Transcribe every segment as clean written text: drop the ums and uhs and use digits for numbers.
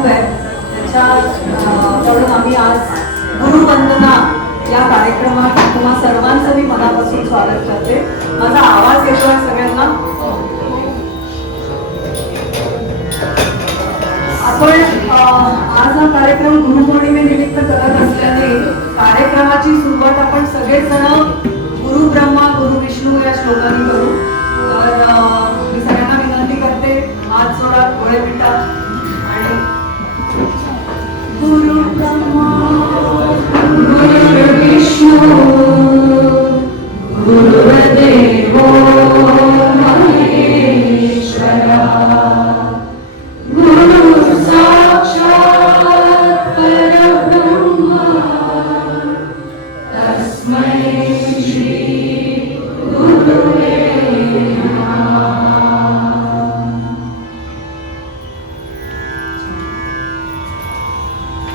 स्वरूप आहे त्याच्याकडून आम्ही आज गुरुवंदना या कार्यक्रमात तुम्हा सर्वांचं मी मनापासून स्वागत करते. माझा आवाज येतोय सगळ्यांना? आपण आज हा कार्यक्रम गुरुपौर्णिमेनिमित्त करत असल्याने कार्यक्रमाची सुरुवात आपण सगळेजण गुरु ब्रह्मा गुरु विष्णू या श्लोकाने करू. तर मी सगळ्यांना विनंती करते, हात जोडा, डोळे मिटा आणि गुरु ब्रह्मा गुरु विष्णू गुरुदेवो महेश्वरा गुरु साक्षात् परब्रह्म तस्मै श्री गुरुवे नमः.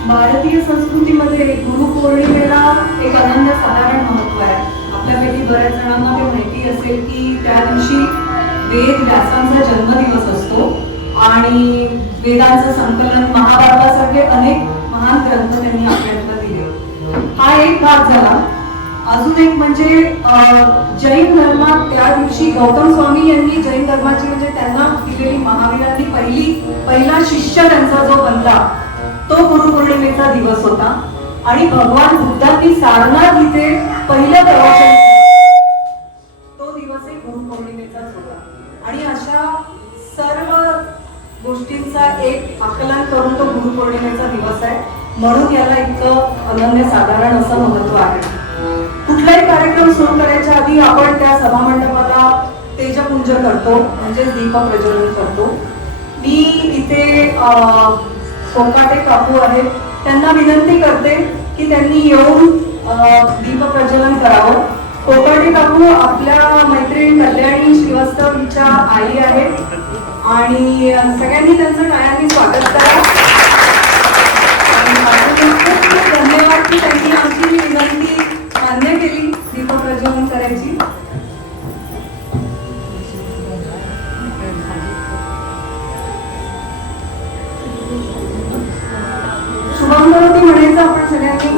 भारतीय संस्कृतीमध्ये गुरुपौर्णिमेला एक अनन्यसाधारण महत्त्व आहे. आपल्यापैकी बऱ्याच जणांना ते माहिती असेल की त्या दिवशी वेद व्यासांचा जन्मदिवस असतो आणि वेदांचं संकलन, महाभारतासारखे अनेक महान ग्रंथ त्यांनी आपल्याला दिले. हा एक भाग झाला. अजून एक म्हणजे जैन धर्मात त्या दिवशी गौतम स्वामी यांनी जैन धर्माची म्हणजे त्यांना दिलेली महावीरांनी पहिला शिष्य त्यांचा जो बनला तो गुरुपौर्णिमेचा दिवस होता. आणि भगवान बुद्धांनी सारनाथ इथे पहिलं प्रवचन तो दिवसही गुरुपौर्णिमेचाच होता. आणि अशा सर्व गोष्टींचा एक आकलन करून तो गुरुपौर्णिमेचा दिवस आहे. म्हणून याला इतकं अनन्यसाधारण असं महत्व आहे. कुठलाही कार्यक्रम सुरू करायच्या आधी आपण त्या सभामंडपाला तेजपुंज करतो, म्हणजे दीप प्रज्वलन करतो. मी इथे कोकाटे काकू आहेत, त्यांना विनंती करते की त्यांनी येऊन दीप प्रज्वलन करावं. कोकाटे काकू आपल्या मैत्रीण कल्याणी श्रीवास्तव हिच्या आई आहेत आणि सगळ्यांनी त्यांचं टाळ्यांनी स्वागत करा. धन्यवाद की त्यांनी आमची विनंती मान्य केली दीप प्रज्वलन करायची. शुभम करोती म्हणायचं आपण सगळ्यांनी.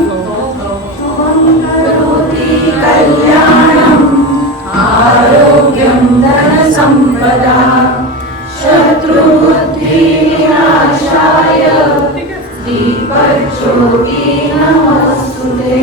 शुभम करोती कल्याणम आरोग्यम धन संपदा शत्रुबुद्धि विनाशाय दीपज्योती नमस्तुते.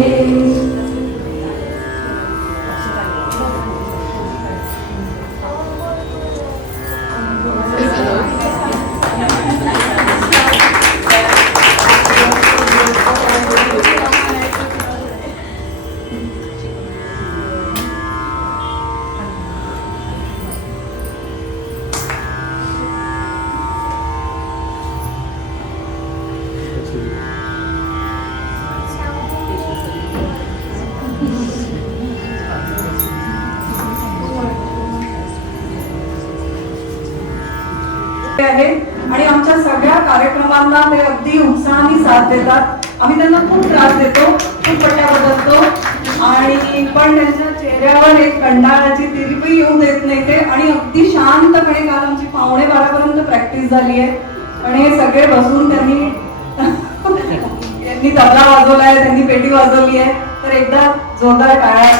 आणि आमच्या सगळ्या कार्यक्रमांना ते अगदी उत्साहाने साथ देतात. आम्ही त्यांना खूप त्रास देतो, खूप पट्ट्या बदलतो आणि पण त्यांच्या चेहऱ्यावर एक कंटाळाची तिरपी येऊ देत नाही ते. आणि अगदी शांतपणे काल आमची 11:15 प्रॅक्टिस झाली आहे आणि हे सगळे बसून त्यांनी तबला वाजवलाय, त्यांनी पेटी वाजवली आहे. तर एकदा जोरदार टाळ्या.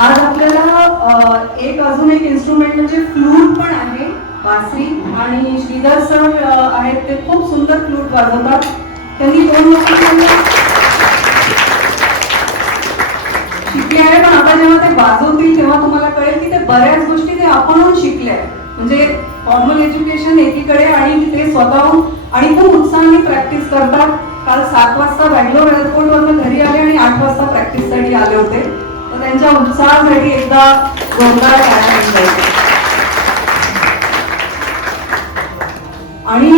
आज आपल्याला एक अजून एक इन्स्ट्रुमेंट म्हणजे फ्लूट पण आहे, बासरी. आणि श्रीधर सर आहेत, ते खूप सुंदर फ्लूट वाजवतात. त्यांनी 2 वर्ष शिकले आहे, पण आता जेव्हा ते वाजवतील तेव्हा तुम्हाला कळेल की ते बऱ्याच गोष्टी ते आपणहून शिकले आहेत. म्हणजे फॉर्मल एज्युकेशन एकीकडे आणि ते स्वतःहून आणि खूप उत्साहाने प्रॅक्टिस करतात. काल 7 वाजता बँगलोर एअरपोर्टवरून घरी आले आणि 8 वाजता प्रॅक्टिससाठी आले होते. तर त्यांच्या उत्साहासाठी एकदा जोरदार टाळ्या द्यायच्या. आणि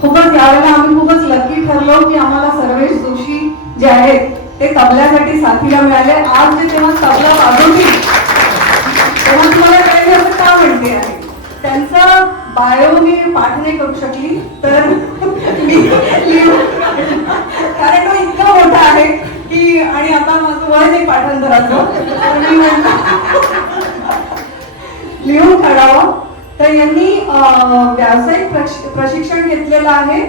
खूपच यावेळेला आम्ही खूपच लकी ठरलो की आम्हाला सर्वेश जोशी जे आहेत ते तबल्यासाठी साथीला मिळाले. आज जे तेव्हा तबला वाजवतील तेव्हा तुम्हाला कळेल असं का म्हणते आहे. त्यांचा बायो मी पाठ नाही करू शकली तर कारण तो इतका मोठा आहे की आणि आता माझं वय नाही पाठांतराचं लिहून काढावं. तर यांनी व्यावसायिक प्रशिक्षण घेतलेलं आहे.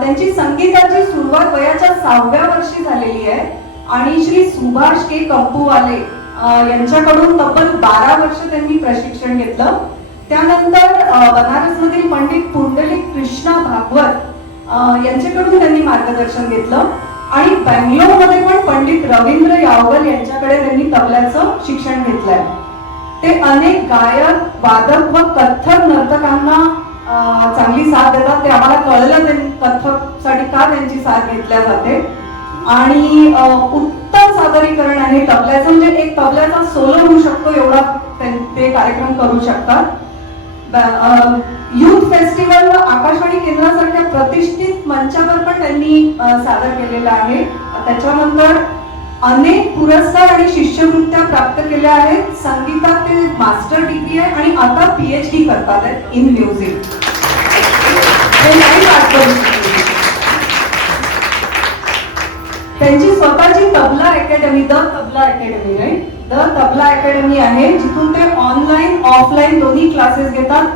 त्यांची संगीताची सुरुवात वयाच्या 6व्या वर्षी झालेली आहे आणि श्री सुभाष के कंपूवाले यांच्याकडून तब्बल 12 वर्ष त्यांनी प्रशिक्षण घेतलं. त्यानंतर बनारसमधील पंडित पुंडलिक कृष्णा भागवत यांच्याकडून त्यांनी मार्गदर्शन घेतलं आणि बँगलोरमध्ये पण पंडित रवींद्र यावगल यांच्याकडे त्यांनी तबल्याचं शिक्षण घेतलंय. ते अनेक गायक, वादक व कथ्थक नर्तकांना चांगली साथ देतात. ते आम्हाला कळलं त्यांनी कथ्थकसाठी का त्यांची साथ घेतल्या जाते. आणि उत्तम सादरीकरण आहे तबल्याचं, म्हणजे एक तबल्याचा सोलो होऊ शकतो एवढा ते कार्यक्रम करू शकतात. युथ फेस्टिवल व आकाशवाणी केंद्रासारख्या प्रतिष्ठित मंचावर पण त्यांनी सादर केलेला आहे. त्याच्यानंतर अनेक पुरस्कार आणि शिष्यवृत्त्या प्राप्त केल्या आहेत. संगीतात ते मास्टर डिग्री आहे आणि आता PhD करतात आहेत इन म्युझिक. त्यांची स्वतःची tabla academy, the tabla academy आहे, द तबला अकॅडमी आहे, जिथून ते ऑनलाईन ऑफलाईन दोन्ही क्लासेस घेतात,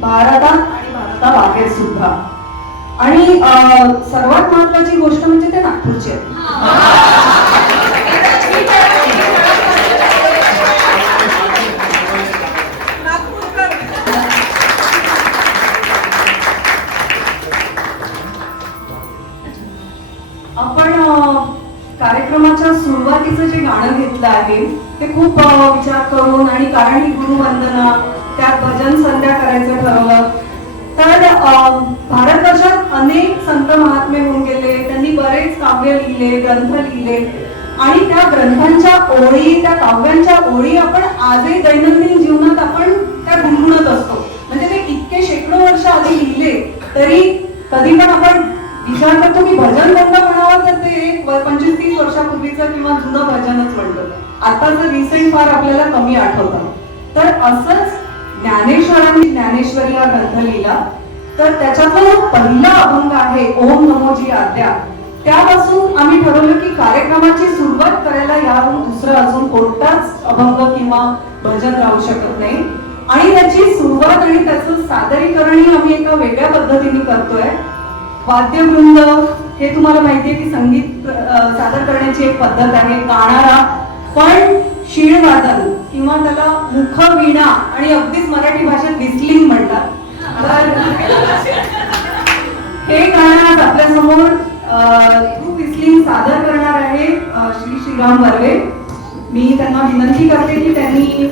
भारतात आणि भारताबाहेर सुद्धा. आणि सर्वात महत्वाची गोष्ट म्हणजे ते नागपूरचे आहेत. आपण कार्यक्रमाच्या सुरुवातीचं जे गाणं घेतलं आहे ते खूप विचार करून आणि कारण ही गुरुवंदना, त्यात भजन संध्या करायचं ठरवलं. तर भारतवर्षात अनेक संत महात्मे होऊन गेले, त्यांनी बरेच काव्य लिहिले, ग्रंथ लिहिले आणि त्या ग्रंथांच्या ओळी, त्या काव्यांच्या ओळी आपण आजही दैनंदिन जीवनात आपण त्या गुणगुणत असतो. म्हणजे ते इतके शेकडो वर्ष आधी लिहिले तरी कधी पण आपण विचार करतो की भजन कोणतं म्हणावं तर ते 25-30 वर्षापूर्वीचं किंवा जुनं भजनच म्हणतो. आताचं रिसेंट फार आपल्याला कमी आठवतं. तर असंच ज्ञानेश्वरांनी ज्ञानेश्वरी हा ग्रंथ लिहिला. तर त्याच्यातला जो पहिला अभंग आहे ओम नमोजी आद्या, त्यापासून आम्ही ठरवलं की कार्यक्रमाची सुरुवात करायला याहून दुसरं अजून कोणताच अभंग किंवा भजन राहू शकत नाही. आणि त्याची सुरुवात आणि त्याचं सादरीकरणही आम्ही एका वेगळ्या पद्धतीने करतोय. वाद्यवृंद हे तुम्हाला माहितीये की संगीत सादर करण्याची एक पद्धत आहे. गाणारा पण शीळवादन किंवा त्याला मुखवीणा आणि अगदीच मराठी भाषेत विस्लिंग म्हणतात. तर हे गाणं आज आपल्या समोर विस्लिंग सादर करणार आहे श्री श्रीराम बर्वे. मी त्यांना विनंती करते की त्यांनी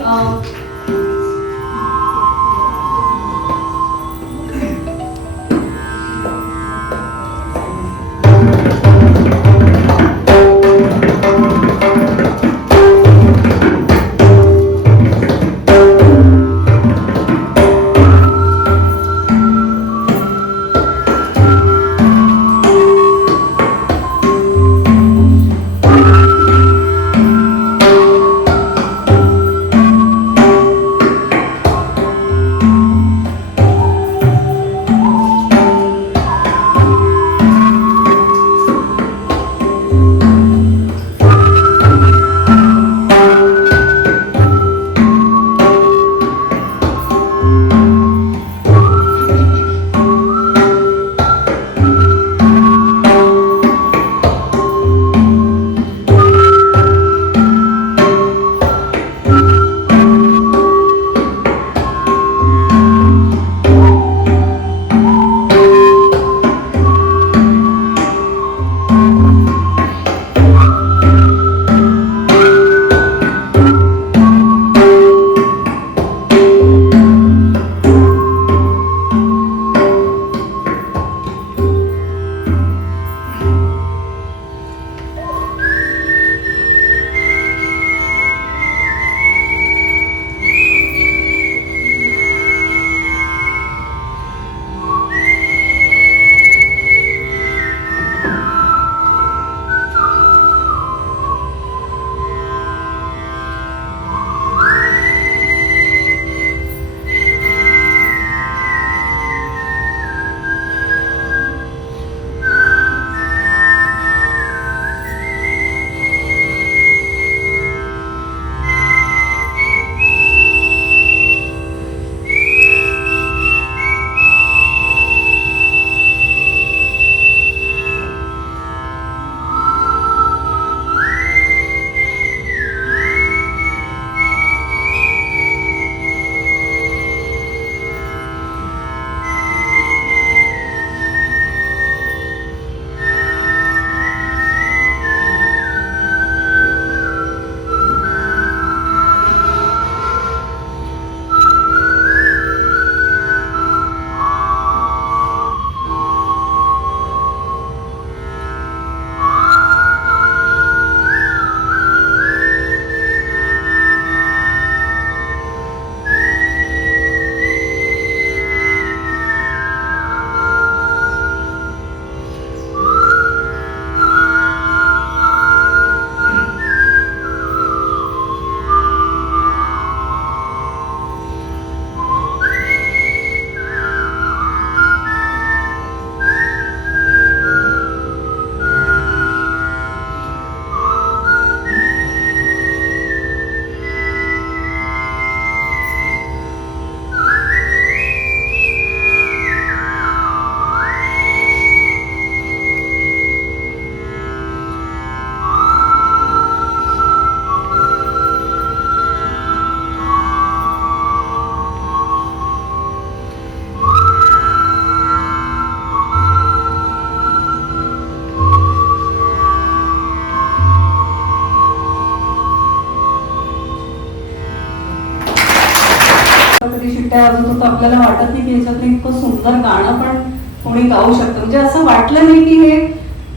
शिट्ट्या वाजत होतो आपल्याला वाटत नाही की ह्याच्यात इतकं सुंदर गाणं पण कोणी गाऊ शकतं. म्हणजे असं वाटलं नाही की हे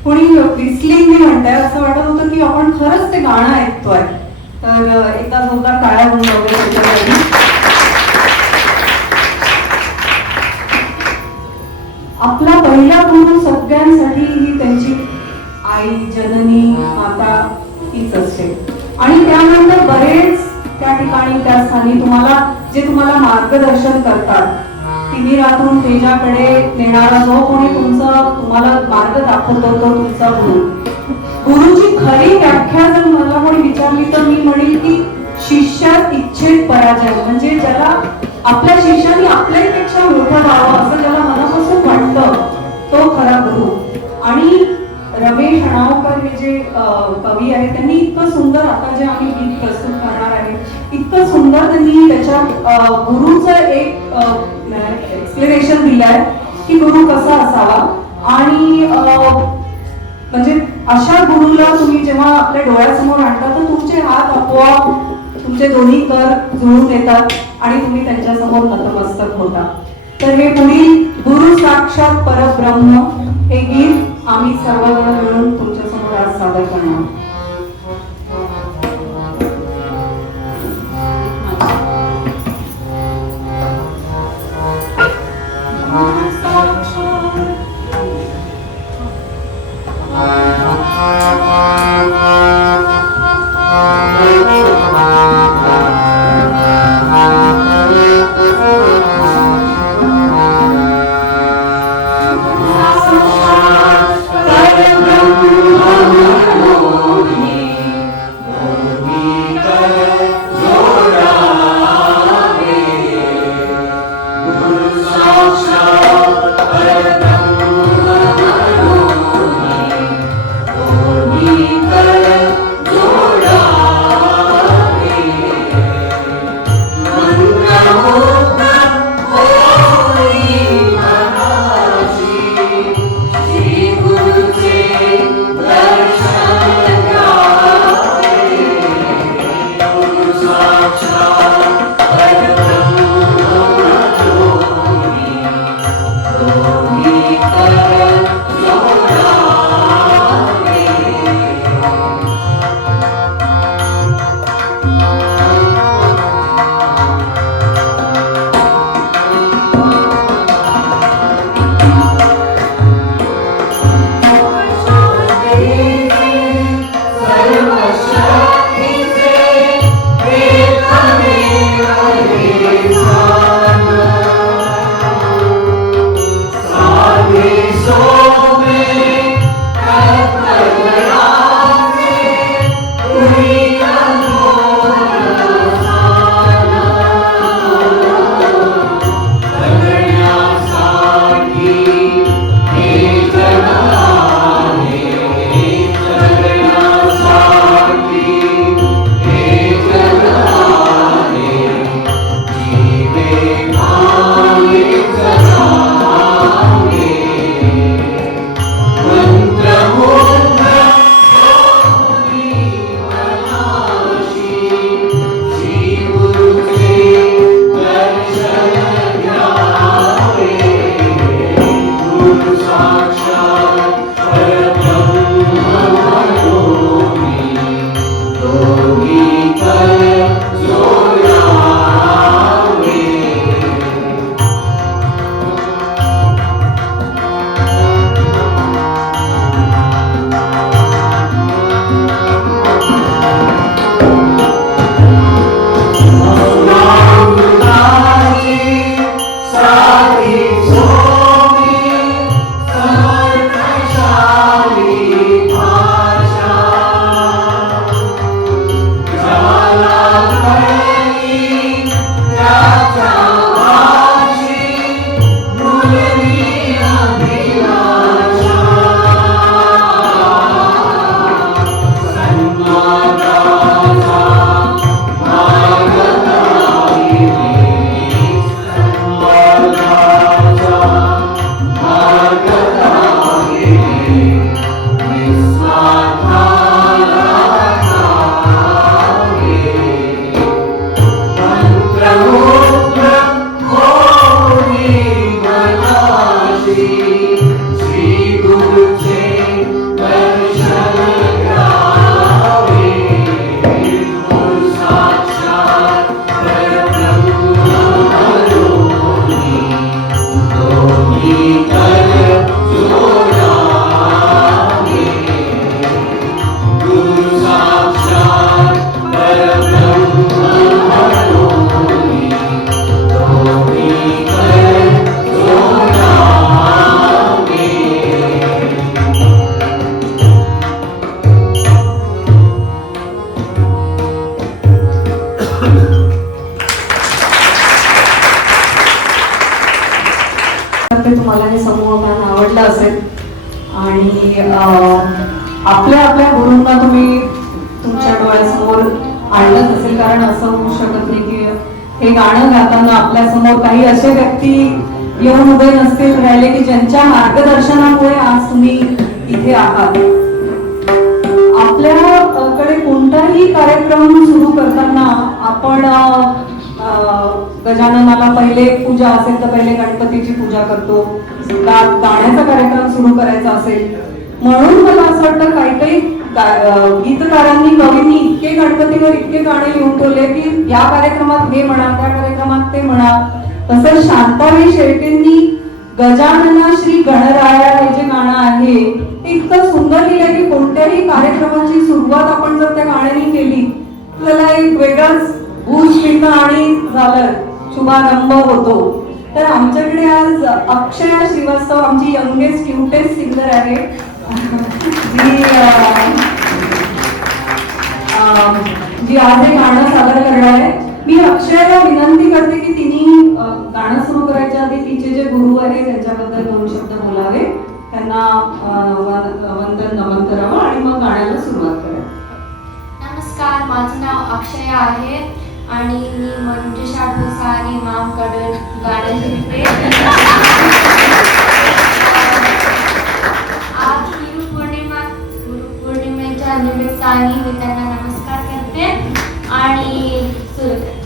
कोणी विस्लिंग म्हणताय, असं वाटत होतं की आपण खरंच ते गाणं ऐकतोय. तर एका जोरदार टाळ्या होऊन जाऊया त्याच्यासाठी. आपला पहिला गुरु सगळ्यांसाठी ही त्यांची आई, जननी, माता हीच असते. आणि त्यानंतर बरेच त्या ठिकाणी त्या स्थानी तुम्हाला मार्गदर्शन करतात. तिमिरातून तेजाकडे नेणारा जो कोणी तुम्हाला मार्ग दाखवतो तो तुमचा गुरु. गुरुची खरी व्याख्या जर मला कोणी विचारली तर मी म्हणेल की शिष्यात इच्छेत पराजय. म्हणजे ज्याला आपल्या शिष्याने आपल्यापेक्षा मोठं व्हावं असं ज्याला मनापासून वाटतं तो खरा गुरु. आणि रमेश अणावकर हे जे कवी आहेत त्यांनी इतकं सुंदर, आता जे आम्ही गीत प्रस्तुत करणार आहे, इतकं सुंदर त्यांनी त्याच्यात गुरुचं एक एक्सप्लेनेशन दिलंय की गुरु कसा असावा. आणि म्हणजे अशा गुरुला तुम्ही जेव्हा आपल्या डोळ्यासमोर आणता तर तुमचे हात आपोआप, तुमचे दोन्ही कर जुळून येतात आणि तुम्ही त्यांच्यासमोर नतमस्तक होता. तर हे पुढील गुरु साक्षात परब्रह्म हे गीत आम्ही सर्वजण मिळून तुमच्या समोर आज सादर करणार. Oh, करते तुम्हाला हे समूह गाणं आवडलं असेल आणि आपल्या आपल्या गुरूंना तुम्ही तुमच्या डोळ्यासमोर आणलंच असेल, कारण असं होऊ शकत नाही की हे गाणं गाताना आपल्या समोर काही असे व्यक्ती येऊन उभे नसतील राहिले की ज्यांच्या मार्गदर्शनामुळे आज तुम्ही इथे आहात. आपल्याकडे कोणताही कार्यक्रम सुरू करताना आपण गजाननाला पहिले पूजा असेल तर पहिले गणपतीची पूजा करतो. गाण्याचा कार्यक्रम सुरू करायचा असेल म्हणून मला असं वाटतं काही काही गीतकारांनी कवींनी इतके गणपतीवर इतके गाणे लिहून ठेवले की या कार्यक्रमात हे म्हणा त्या कार्यक्रमात ते म्हणा. तसंच शांताबाई शेळकेंनी गजानना श्री गणराया हे जे गाणं आहे ते इतकं सुंदर लिहिलंय की कोणत्याही कार्यक्रमाची सुरुवात आपण जर त्या गाण्याने केली त्याला एक वेगळाच भूष मिळतं आणि झालं शुभारंभ होतो. तर आमच्याकडे आज अक्षया श्रीवास्तव आमची यंगेस्ट क्यूटेस्ट सिंगर आहे जी आज हे गाणं सादर करणार आहे. मी अक्षयाला विनंती करते की तिने गाणं सुरू करायच्या आधी तिचे जे गुरु आहे त्यांच्याबद्दल 2 शब्द बोलावे, त्यांना वंदन नमन करावं आणि मग गाण्याला सुरुवात करावी. नमस्कार, माझं नाव अक्षया आहे आणि मी मंजुषा ढोसारी मामकडे गाणं शिकते. आज गुरुपौर्णिमेच्या निमित्ताने मी त्यांना नमस्कार करते आणि सुरू करते.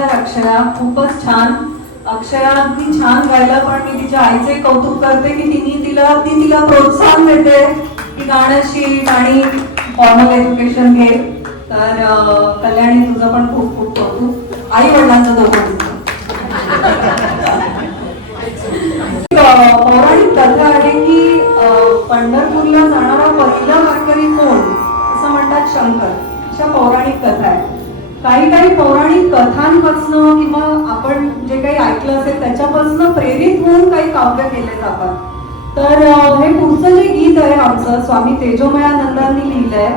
सुंदर अक्षया, खूपच छान. अक्षया अगदी छान गायला, पण मी तिच्या आईचे कौतुक करते की ती तिला प्रोत्साहन देते की गाणं शिक आणि फॉर्मल एज्युकेशन घे. तर कल्याणी तुझं पण खूप खूप कौतुक, आई वडिलांचं दोघांचं. पौराणिक कथा आहे की पंढरपूरला जाणारा पहिला वारकरी कोण, असं म्हणतात शंकर. अशा पौराणिक कथा आहे. काही पौराणिक कथांपासून किंवा आपण जे काही ऐकलं असेल त्याच्यापासून प्रेरित होऊन काही काव्य केले जातात. तर हे पुढचं जे गीत आहे आमचं स्वामी तेजोमयानंदांनी लिहिलंय,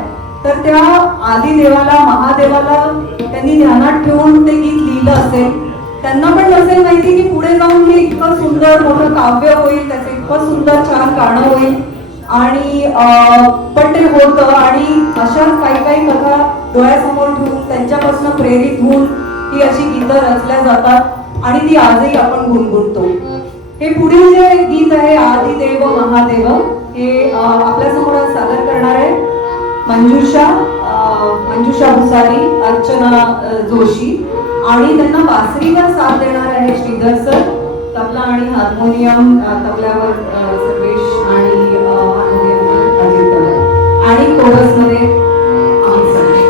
तर त्या आदिदेवाला महादेवाला त्यांनी ध्यानात ठेवून ते गीत लिहिलं असेल. त्यांना पण नसेल माहिती की पुढे जाऊन हे इतकं सुंदर मोठं काव्य होईल, त्याचं इतकं सुंदर छान गाणं होईल. आणि पण ते होतं. आणि अशाच काही कथा डोळ्यासमोर ठेवून त्यांच्यापासून प्रेरित होऊन ही अशी गीतं रचल्या जातात आणि ती आजही आपण गुणगुणतो. हे पुढील जे गीत आहे आदिदेव महादेव, हे आपल्यासमोर सादर करणार आहे मंजुषा भुसारी, अर्चना जोशी, आणि त्यांना बासरीवर साथ देणार आहे श्रीधर सर. तबला आणि हार्मोनियम, तबल्यावर सर्वेश आणि हार्मोनियमवर अजित पवार आणि कोरसमध्ये आम्ही सगळे.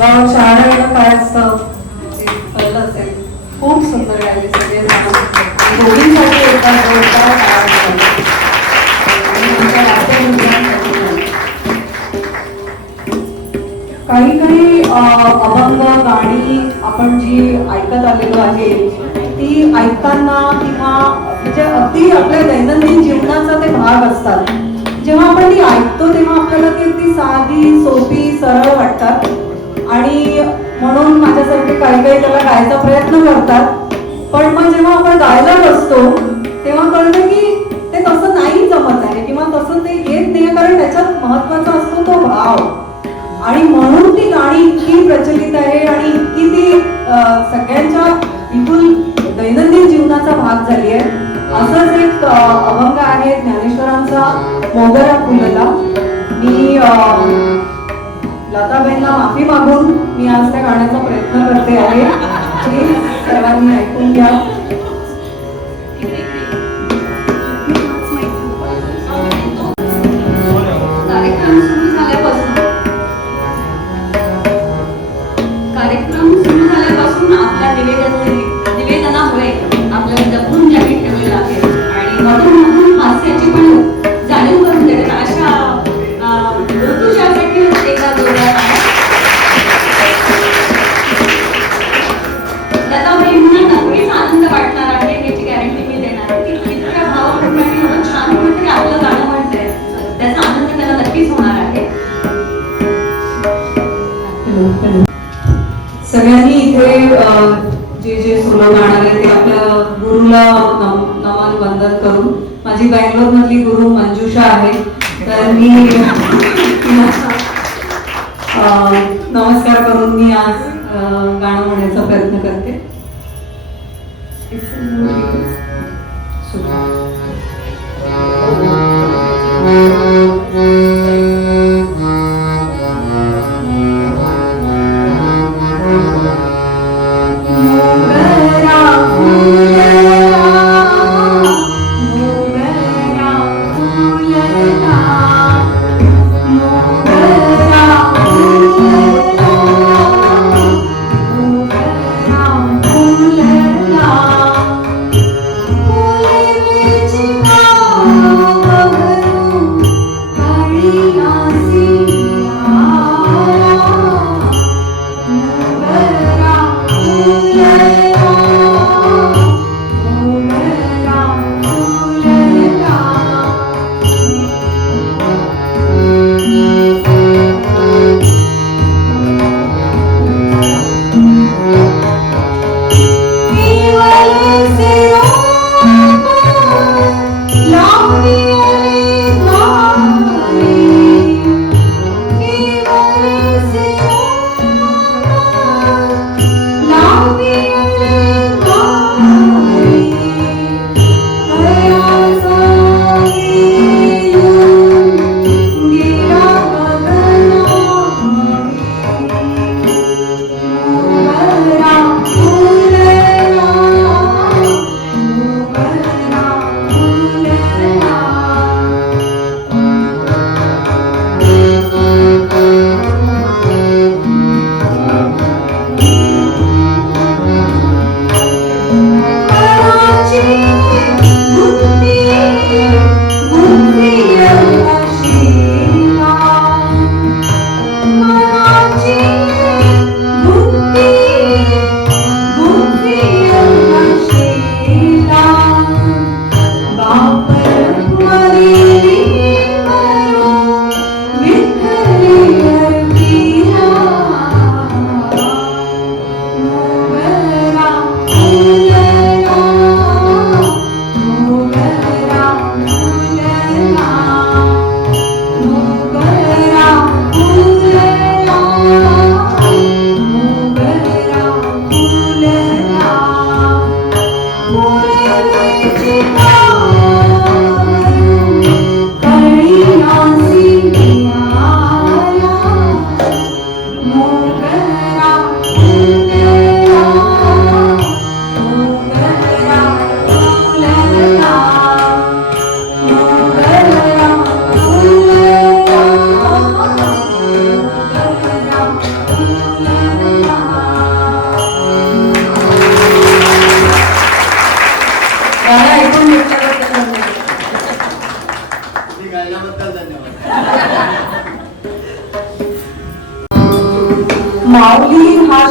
अंगावर शहाणा येणं काय असतं ते कळलं असेल. खूप सुंदर गायले सगळे दोघींसाठी एका जोरदार टाळ्या वाजवा. आणि आमच्या लाडक्या मुलांसाठी पण. काही काही अभंग गाणी आपण जी ऐकत आलेलो आहे ती ऐकताना किंवा म्हणजे अगदी आपल्या दैनंदिन जीवनाचा ते भाग असतात. जेव्हा आपण ती ऐकतो तेव्हा आपल्याला ती अगदी साधी सोपी सरळ वाटतात आणि म्हणून माझ्यासारखे काही काही त्याला गायचा प्रयत्न करतात. पण मग जेव्हा आपण गायला बसतो तेव्हा कळतं की ते तसं नाही जमत आहे किंवा तसं ते येत नाही, कारण त्याच्यात महत्वाचा असतो तो भाव. आणि म्हणून ती गाणी इतकी प्रचलित आहे आणि इतकी ती सगळ्यांच्या बिलकुल दैनंदिन जीवनाचा भाग झाली आहे. असंच एक अभंग आहे ज्ञानेश्वरांचा मोगरा फुलला. मी लताबाईंना माफी मागून मी आज त्या गाण्याचा प्रयत्न करते आहे. प्लीज सर्वांनी ऐकून घ्या. कार्यक्रम सुरू झाल्यापासून आपल्या निवेदनामुळे आपल्याला जपून घ्यावी ठेवलेलं आहे आणि मधून मधून हास्याची पण जाणीव करून देते अशा ऋतुजासाठी एका जोरदार लताबाईंना नक्कीच आनंद वाटणार आहे याची गॅरंटी मी देणार आहे की इतक्या भावपूर्ण आणि एवढं छान कुठेतरी आपलं गाणं म्हणतंय त्याचा आनंद त्याला नक्कीच होणार आहे. सगळ्यांनी इथे जे जे सोलो गाणार आहे ते आपल्या गुरुला नमन वंदन करून. माझी बँगलोर मधली गुरु मंजुषा आहे तर मी नमस्कार करून मी आज गाणं म्हणण्याचा प्रयत्न करते.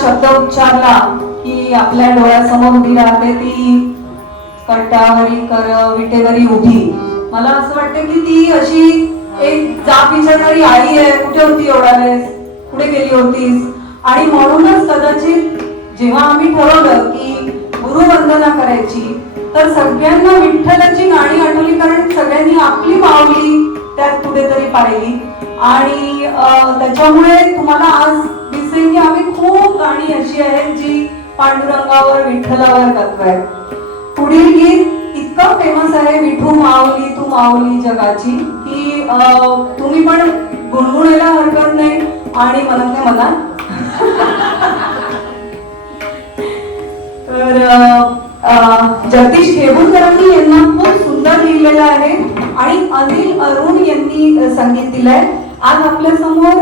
शब्द उच्चारला की आपल्या डोळ्यासमोर उभी राहते ती कट्टावरी कर विटेवरी उभी. मला असं वाटतं की ती अशी एक जाप विचारणारी आई आहे. कुठे होती एवढ्या वेळेस, कुठे गेली होतीस. आणि म्हणूनच कदाचित जेव्हा आम्ही ठरवलं की गुरुवंदना करायची तर सगळ्यांना विठ्ठलाची गाणी आठवली, कारण सगळ्यांनी आपली माऊली त्यात कुठेतरी पाहिली. आणि त्याच्यामुळे तुम्हाला आज दिसेल की आम्ही खूप गाणी अशी आहेत जी पांडुरंगावर विठ्ठलावर गातोय. पुढील गीत इतकं फेमस आहे, विठू माऊली तू माऊली जगाची, की तुम्ही पण गुणगुणायला हरकत नाही आणि मनातल्या मनात. तर जगदीश खेबुलकरांनी यांना खूप सुंदर लिहिलेलं आहे आणि अनिल अरुण यांनी संगीत दिलंय. आज आपल्या समोर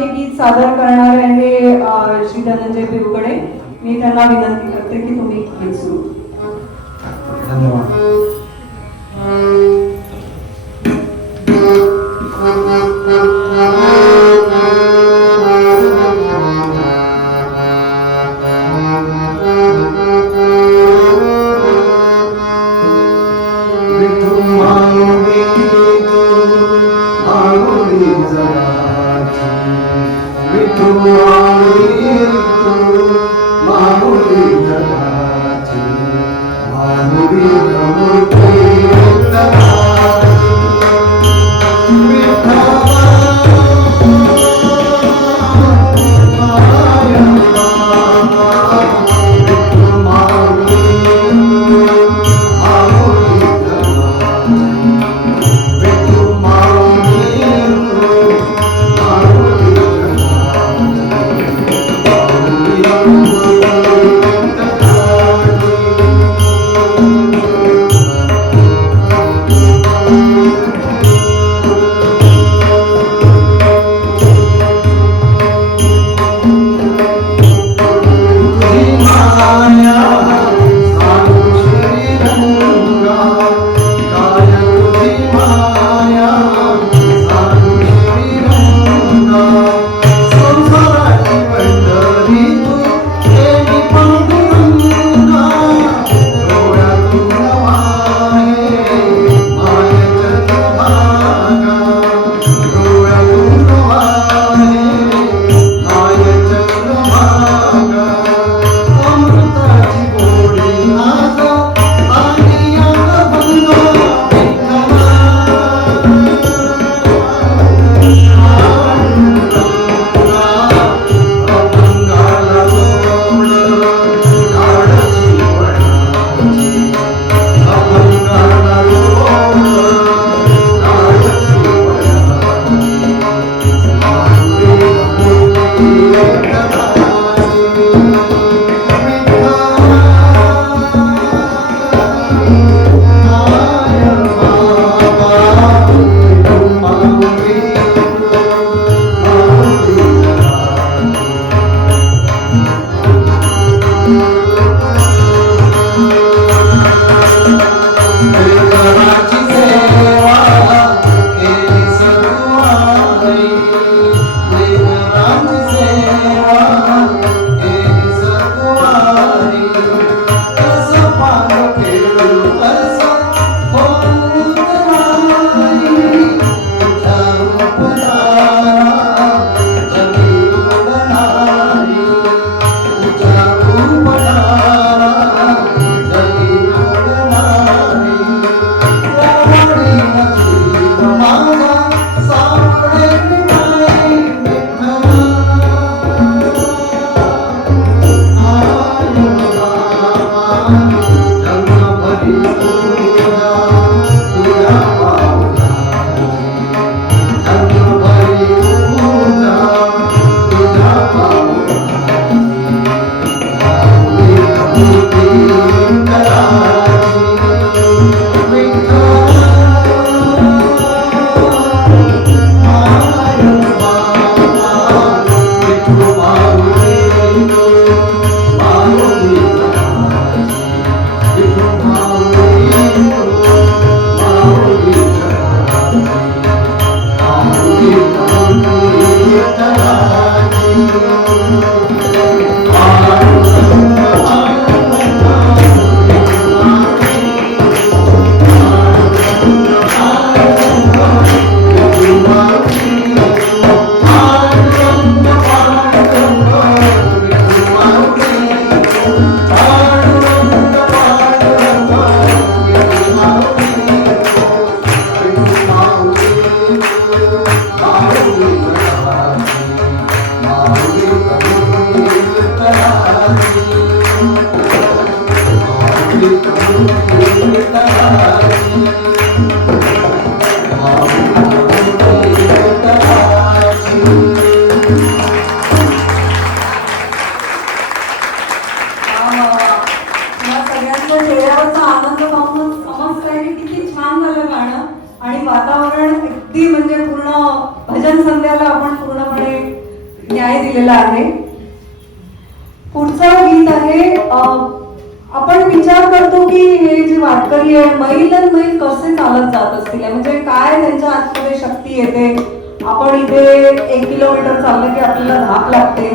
हे गीत सादर करणार आहे श्री धनंजय बिरुगडे. मी त्यांना विनंती करते की तुम्ही गीत सुरू. धन्यवाद. या सगळ्यांच्या चेहऱ्यावरचा आनंद पाहून समजतंय की किती छान झालं गाणं आणि वातावरण अगदी म्हणजे पूर्ण भजन संध्याला आपण पूर्णपणे न्याय दिलेला आहे. पुढचं गीत आहे आपण विचार करतो की हे जे वारकरी आहे मैल मैल कसे चालत जात असतील म्हणजे काय त्यांच्या आतमध्ये शक्ती येते. आपण इथे 1 किलोमीटर चाललं की आपल्याला धाप लागते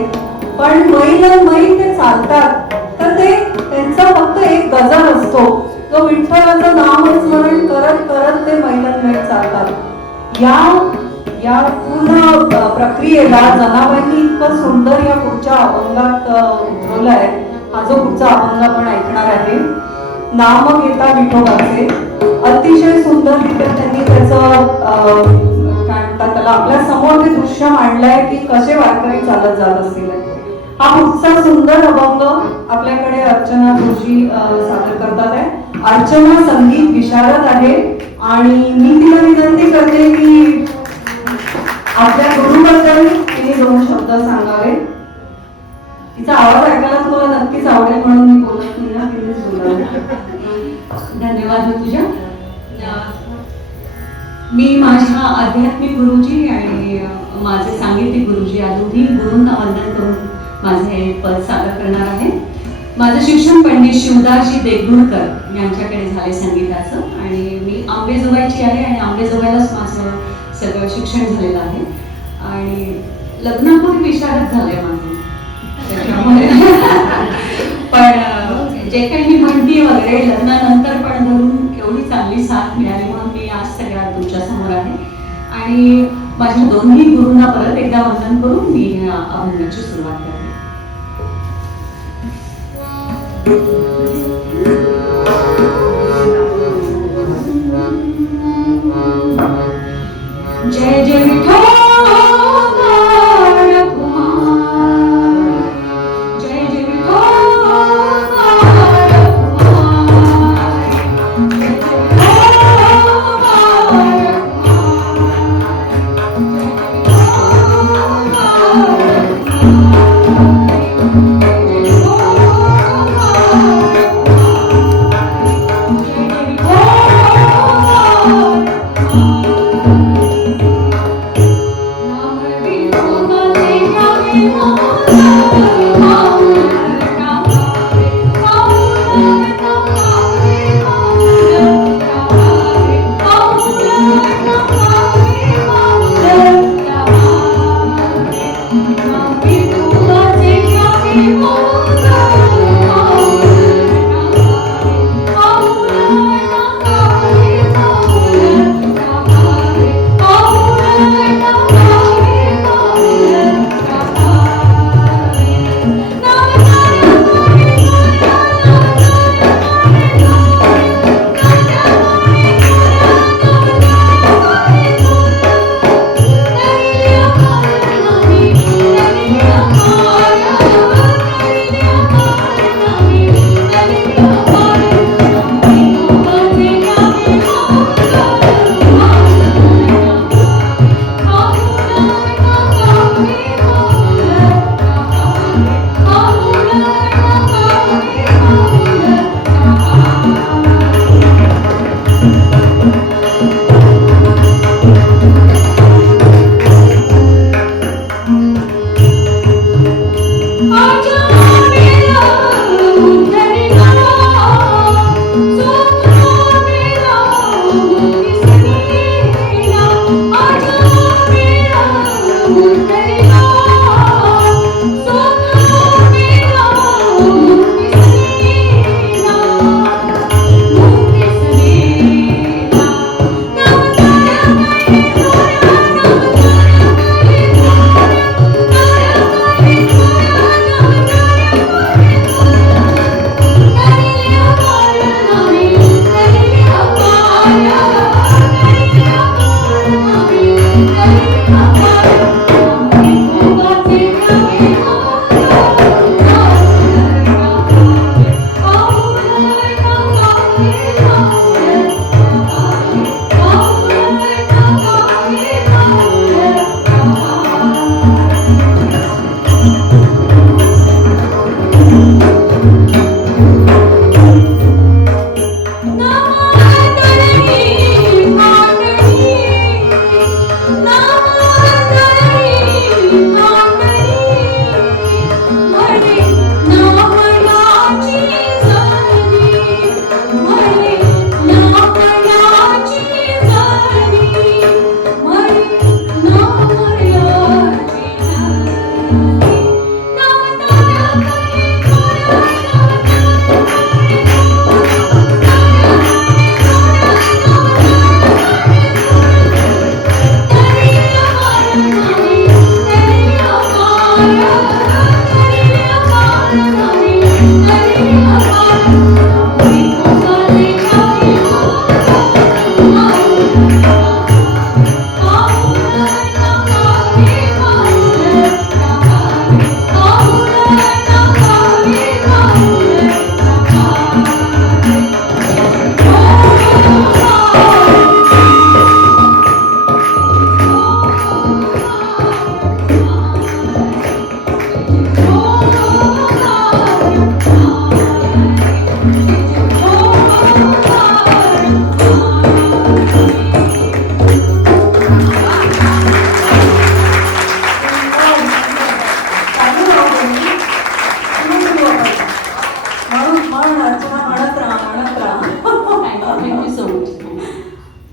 पण मैल ते चालतात तर ते त्यांचा फक्त एक गजर असतो जो विठ्ठलाचं नामस्मरण करत करत ते मैल चालतात. या पूर्ण प्रक्रियेला जनाबाईंनी इतकं सुंदर या पुढच्या अभंगात उतरवलंय. हा जो पुढचा अभंग आपण ऐकणार आहे नाम घेता विठोबाचे अतिशय सुंदर रित्या त्यांनी त्याचं काय म्हणतात त्याला आपल्या समोर ते दृश्य मांडलंय की कसे वारकरी चालत जात असतील. हा पुढचा सुंदर अभंग आपल्याकडे अर्चना जोशी सादर करतात आहे. अर्चना संगीत विशारद आहे आणि मी तिला विनंती करते की आपल्या गुरुबद्दल तिने 2 शब्द सांगावे. तिचा आवाज ऐकायला तुम्हाला नक्कीच आवडेल म्हणून मी बोलत नाही ना तिनेच बोलावे. धन्यवाद तुझ्या. मी माझ्या आध्यात्मिक गुरुजी आणि माझे सांगीतिक गुरुजी या दोन्ही गुरूंना वंदन करून माझे पद सादर करणार आहे. माझं शिक्षण पंडित शिवदासजी देगलूरकर यांच्याकडे झाले संगीताचं आणि मी आंबेजोगाईची आहे आणि आंबेजोगाईलाच माझं सगळं शिक्षण झालेलं आहे आणि लग्नापूर्वी विशारद झालंय माझं त्याच्यामुळे पण जे काही मी म्हणते वगैरे लग्नानंतर पण धरून एवढी चांगली साथ मिळाली म्हणून मी आज सगळ्या तुमच्या समोर आहे आणि माझ्या दोन्ही गुरूंना परत एकदा वंदन करून मी या अभंगाची सुरुवात करते. जय जय विठ्ठल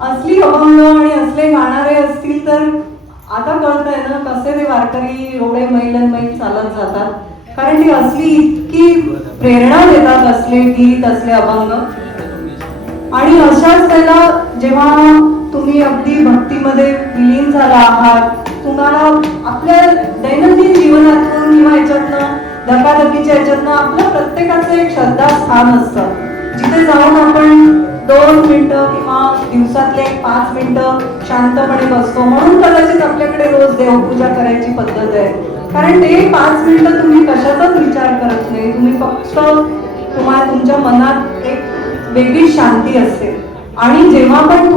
असली अभंग आणि असले गाणारे असतील तर आता कळतंय ना कसे ते वारकरी एवढे मैल चालत जातात, कारण ती असली इतकी प्रेरणा देतात असले गीत असले अभंग. आणि अशाच वेळेला जेव्हा तुम्ही अगदी भक्तीमध्ये विलीन झाला आहात, तुम्हाला आपल्या दैनंदिन जीवनातून किंवा याच्यातनं धकाधकीच्या याच्यातनं आपलं प्रत्येकाचं एक श्रद्धास्थान असतं, जिथे जाऊन आपण 2 मिनिटं किंवा दिवसातले 5 मिनिटं शांतपणे बसतो. म्हणून कदाचित आपल्याकडे रोज देवपूजा करायची पद्धत आहे, कारण ते 5 मिनिटं तुम्ही कशाचाच विचार करत नाही, तुम्ही फक्त तुमच्या मनात एक वेगळी शांती असते. आणि जेव्हा पण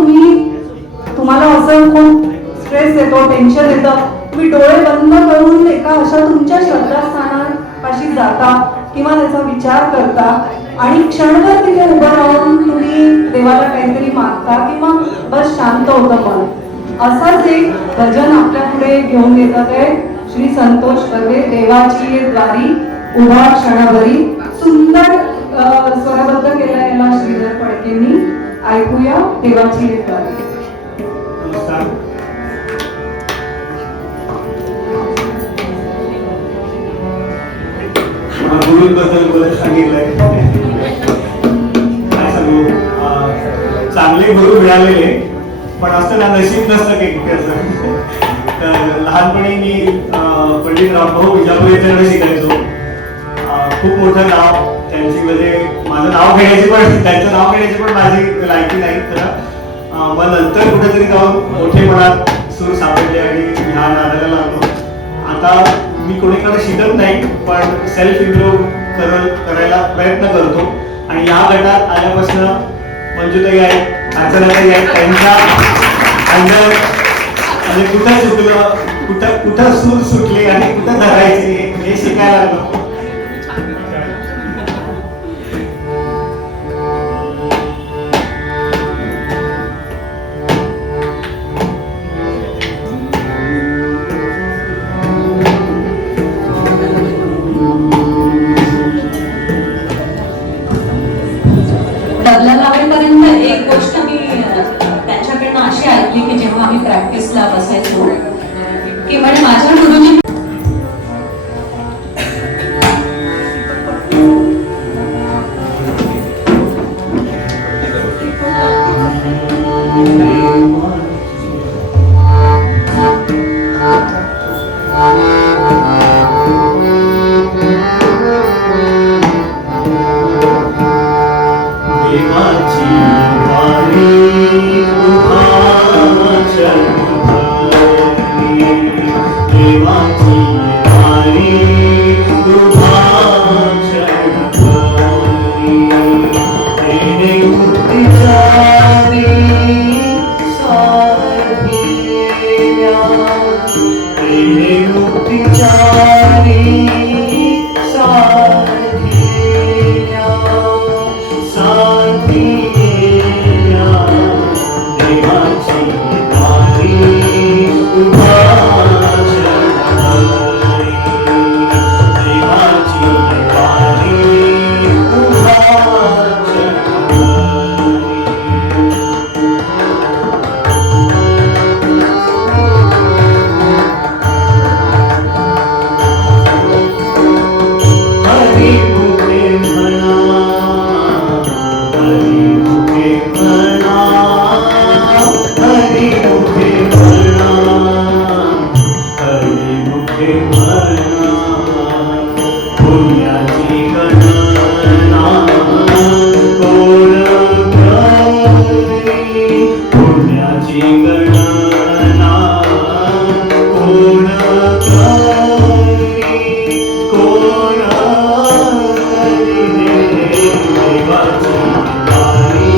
तुम्हाला असं खूप स्ट्रेस येतो, टेन्शन येतं, तुम्ही डोळे बंद करून एका अशा तुमच्या श्रद्धास्थानापाशी जाता किंवा त्याचा विचार करता आणि क्षणभर तिथे उभं राहून तुम्ही देवाला काहीतरी मागता किंवा बस शांत होतं मन. असाच एक भजन आपल्या पुढे घेऊन येतात आहे श्री संतोष कर्वे. देवाची ये द्वारी उभा क्षणभरी. सुंदर स्वरबद्ध केला याला श्रीधर फडकेंनी. ऐकूया देवाची ये द्वारी. गुरुंबद्दल बोलत सांगितलंय, काय सांगू, चांगले गुरु मिळालेले, पण असं ना नशीब नसतं काही कुठे. तर लहानपणी मी पंडित रामभाऊ विजापूर यांच्याकडे शिकायचो. खूप मोठं नाव त्यांची, म्हणजे माझं नाव घेण्याची पण त्यांचं नाव घेण्याची पण माझी लायकी नाही. तर मग नंतर कुठेतरी जाऊन मोठेपणात सूर सापडले आणि ह्या नादाला लागलो. आता मी कोणीकडे शिकत नाही, पण सेल्फ इम्प्रूव्ह करायला प्रयत्न करतो. आणि या गटात आल्यापासून मंजुताई आहेत, अर्चनाताई आहेत, त्यांच्या अंडर म्हणजे कुठं चुकलं, कुठं सूर सुटले आणि कुठं धरायचे हे शिकायला लागलो. तबला लावेपर्यंत एक गोष्ट मी त्यांच्याकडनं अशी ऐकली की जेव्हा आम्ही प्रॅक्टिसला बसायचो की म्हणजे माझ्या गुरुजी म्हणा पुण्याची गणना कोण करी पुण्याची गणना कोण करी कोण करी देवाची वारी भाषण करी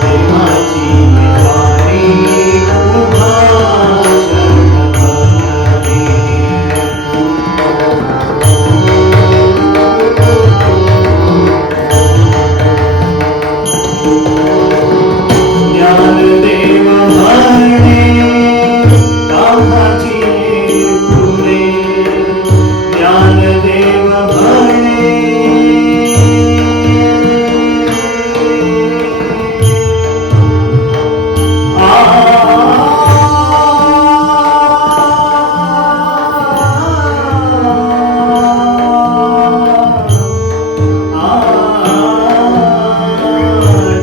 देवाची वारी भाषण करी ज्ञानदेव म्हणे कामाची फुले ज्ञानदेव म्हणे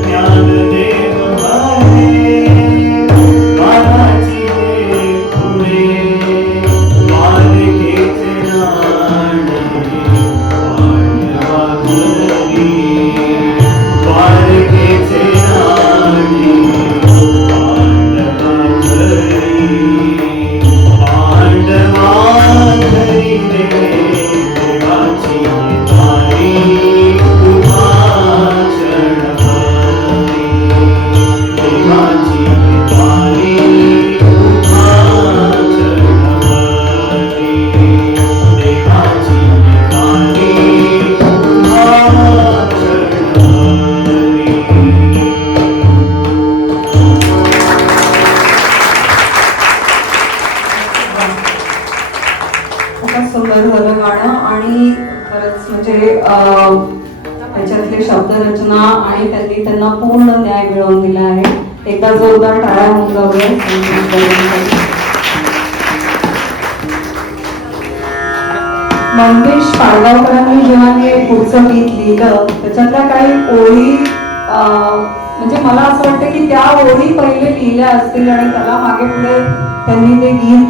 ज्ञानदेव म्हणे वाराची फुले वारकेचे नाणे वाढवाघरी वारकेचे नाणे पांडवाघरी देवाची वारी भाषण करी देवाची वारी भाषण करी देवाची वारी भाषण करी. खूपच सुंदर झालं गाणं आणि खरंच म्हणजे त्याच्यातले शब्दरचना आणि त्यांनी त्यांना पूर्ण न्याय मिळवून दिला आहे. एकदा जोरदार टाळ्या होऊन जाऊया संगीत गायनासाठी. मंगेश पाडगावकरांनी जेव्हा हे पुढचं गीत लिहिलं त्याच्यातल्या काही ओळी म्हणजे मला असं वाटतं की त्या ओळी पहिले लिहिल्या असतील आणि त्याला मागे पुढे त्यांनी ते गीत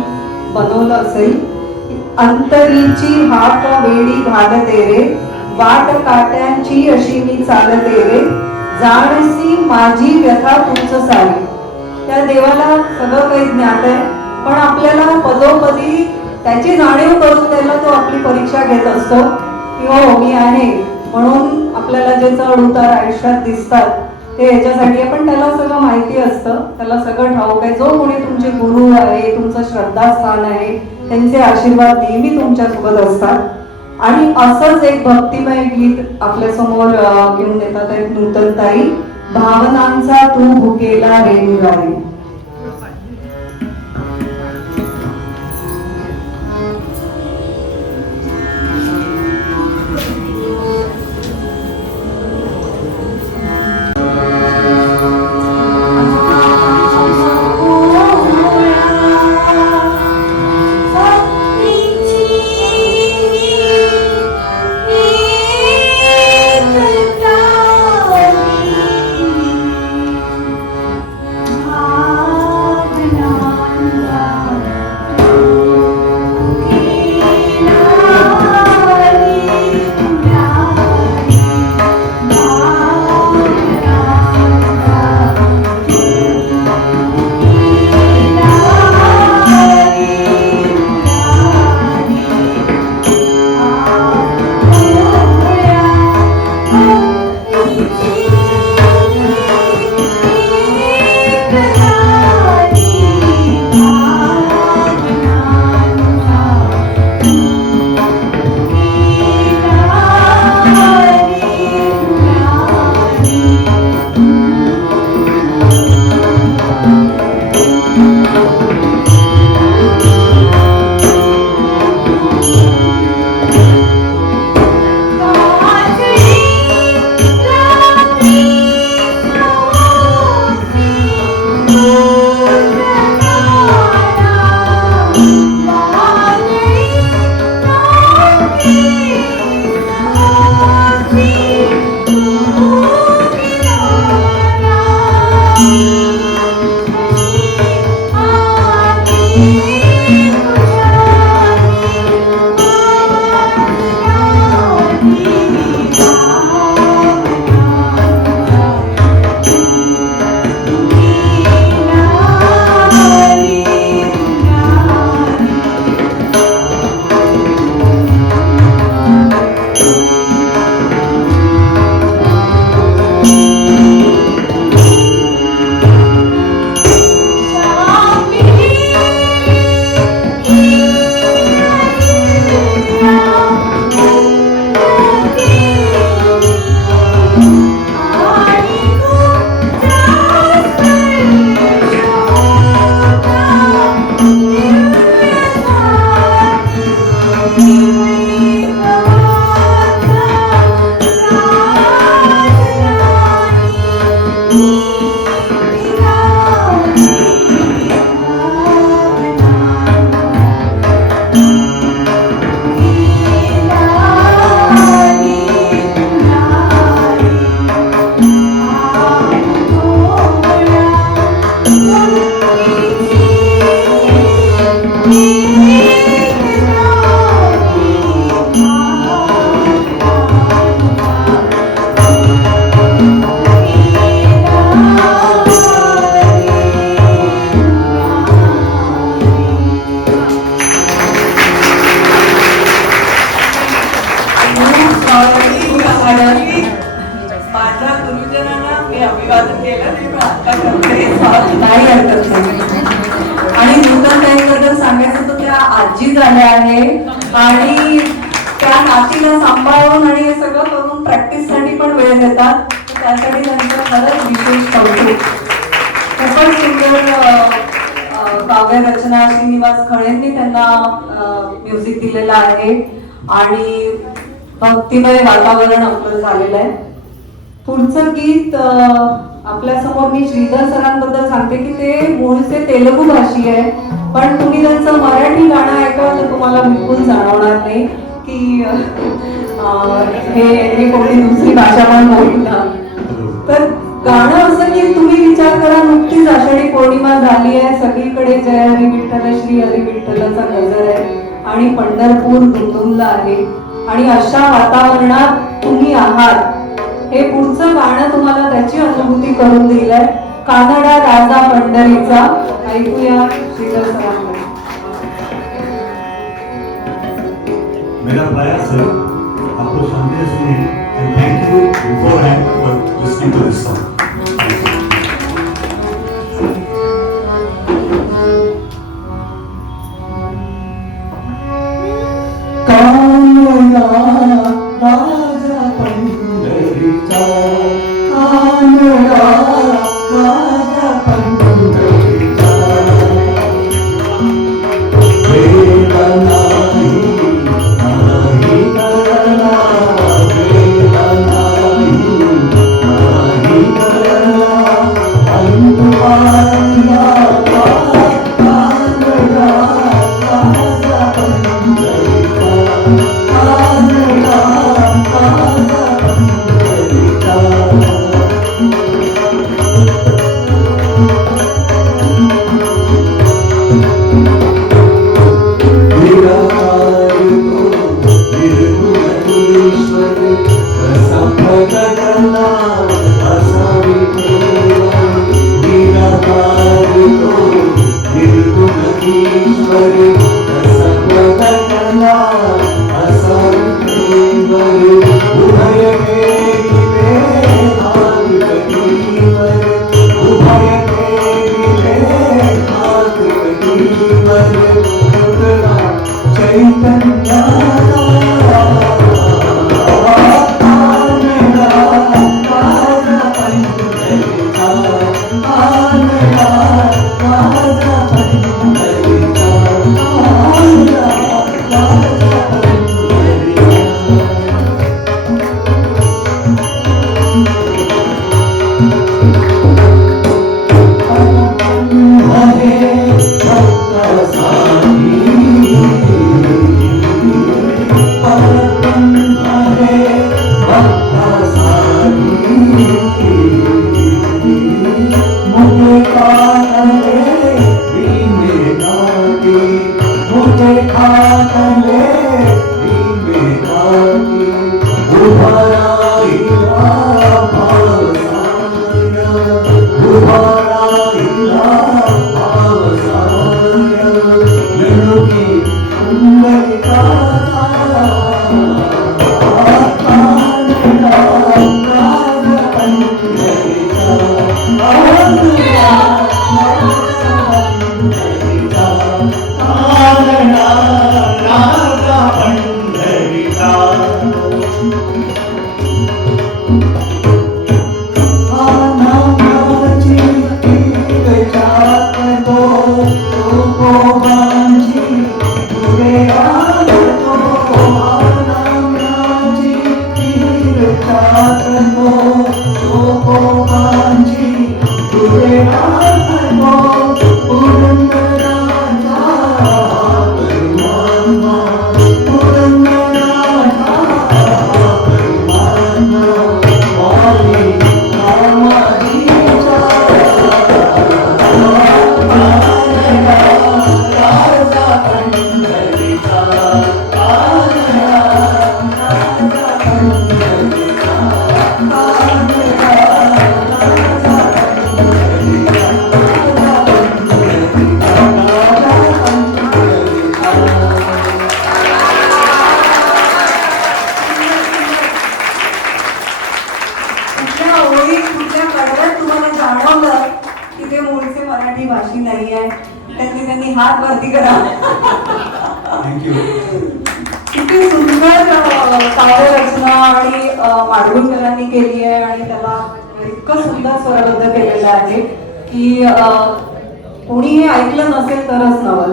बनवलं असेल. अंतरीची हाक वेडी घालते रे वाट काट्यांची अशी मी चालते रे जाणसी माझी व्यथा तुमचं सारी. त्या देवाला सगळं काही ज्ञात आहे पण आपल्याला पदोपदी त्याची जाणीव करून त्याला तो आपली परीक्षा घेत असतो की हो मी आहे म्हणून आपल्याला जे चढ उतार आयुष्यात दिसतात ते ह्याच्यासाठी आहे. पण त्याला सगळं माहिती असतं त्याला सगळं ठाऊक आहे. जो कोणी तुमचे गुरु आहे तुमचं श्रद्धास्थान आहे त्यांचे आशीर्वाद नेहमी तुमच्या सोबत असतात. आणि असंच एक भक्तिमय गीत आपल्या समोर घेऊन येतात आहेत नूतनताई. भावनांचा तू भुकेला रे मुरारी. Ah नाही हरकत नाही. आणि नूतन ताईंबद्दल सांगायचं तर त्या आजी झाल्या आहे आणि त्या नातीला सांभाळून आणि हे सगळं करून प्रॅक्टिस साठी पण वेळ देतात. तर त्यासाठी त्यांचं खरंच विशेष कौतुक. खूपच सुंदर काव्य रचना श्रीनिवास खळेंनी त्यांना म्युझिक दिलेलं आहे आणि भक्तिमय वातावरण आपलं झालेलं आहे. पुढचं गीत आपल्या समोर मी श्रीधर सरांबद्दल सांगते की ते मूळचे तेलुगू भाषी आहे, पण तुम्ही त्यांचं मराठी गाणं ऐकाल तर तुम्हाला बिलकुल जाणवणार नाही की हे कोणती दुसरी भाषा पण बोलतात. तर गाणं असं की तुम्ही विचार करा, नुकतीच आषाढी पौर्णिमा झाली आहे, सगळीकडे जय हरी विठ्ठल श्री हरी विठ्ठलाचा गजर आहे आणि पंढरपूर दुमदुमला आहे आणि अशा वातावरणात तुम्ही आहात. हे पुढचं गाणं तुम्हाला त्याची अनुभूती करून दिलंय. कानडा राजा पंढरीचा. ऐकूया श्रीधर सरांकडे. मेरा प्यारा सर, आपको शांति से सुनिए and thank you beforehand for listening to this song. Kannada राजा पंढरीचा, कानडा राजा पंढरीचा, वेला नाही नाही करला, वेला नाही नाही करला, अंतुवारिया कानडा राजा पंढरीचा, कानडा राजा पंढरीचा. Radha मराठी भाषी नाही आहे त्यांनी हात वरती करा. थँक्यू. किती सुंदर काव्यरचना आणि माडगुळकरांनी केली आहे आणि त्याला इतकं सुंदर स्वरबद्ध केलेलं आहे की कोणी हे ऐकलं नसेल तरच नवल.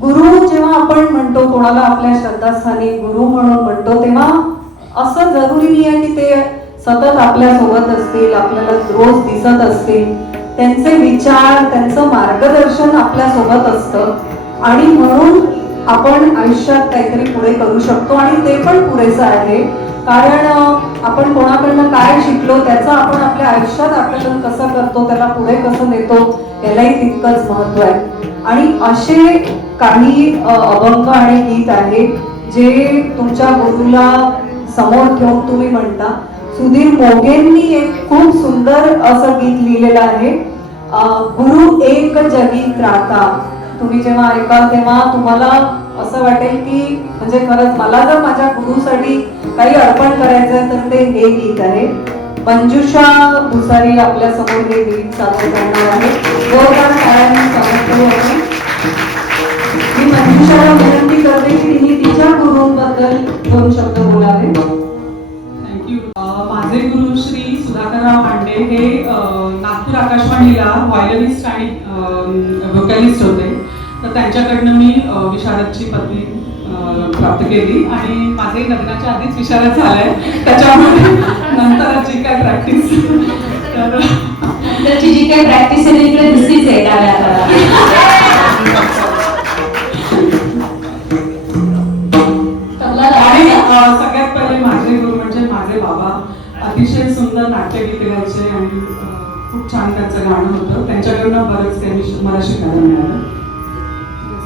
गुरु जेव्हा आपण म्हणतो कोणाला आपल्या श्रद्धास्थानी गुरु म्हणून म्हणतो तेव्हा असं जरुरी नाही आहे की ते सतत आपल्या सोबत असतील, आपल्याला रोज दिसत असतील. त्यांचे विचार, त्यांचं मार्गदर्शन आपल्या सोबत असतं आणि म्हणून आपण आयुष्यात काहीतरी पुढे करू शकतो आणि ते पण पुरेसं आहे. कारण आपण कोणाकडनं काय शिकलो त्याचं आपण आपल्या आयुष्यात आकलन कसं करतो, त्याला पुढे कसं नेतो यालाही तितकंच महत्व आहे. आणि असे काही अभंग आणि गीत आहेत जे तुमच्या गुरुला समोर ठेवून तुम्ही म्हणता. सुधीर मोघेंनी एक खूप सुंदर असं गीत लिहिलेलं आहे, गुरु एक जगी त्राता. तुम्ही जेव्हा ऐकाल तेव्हा तुम्हाला असं वाटेल की म्हणजे खरंच मला जर माझ्या गुरुसाठी काही अर्पण करायचं तर ते हे गीत आहे. मंजुषा भुसारी आपल्या समोर हे गीत सादर करणार आहे. जोरदार टाळ्यांनी स्वागत करू आपण. मी मंजुषाला विनंती करते की तिने तिच्या गुरूंबद्दल 2 शब्द बोलावे. थँक्यू. माझे गुरु श्री सुधाकरराव हांडे हे नागपूर आकाशवाणीला व्हायोलिनिस्ट आणि व्होकॅलिस्ट होते. तर त्यांच्याकडनं मी विशारदची पदवी प्राप्त केली आणि माझे लग्नाच्या आधीच विशारद झालंय. त्याच्यामुळे नंतरची काय प्रॅक्टिस तर त्याची जी काही प्रॅक्टिस आहे इकडे दिसलीच आहे डाव्या हाताला. आणि सगळ्यात पहिले माझे गुरु म्हणजे माझे बाबा. अतिशय सुंदर नाट्यगीत गायचे आणि खूप छान त्यांचं गाणं होतं. त्यांच्याकडनं बरंच काही मला शिकायला मिळालं.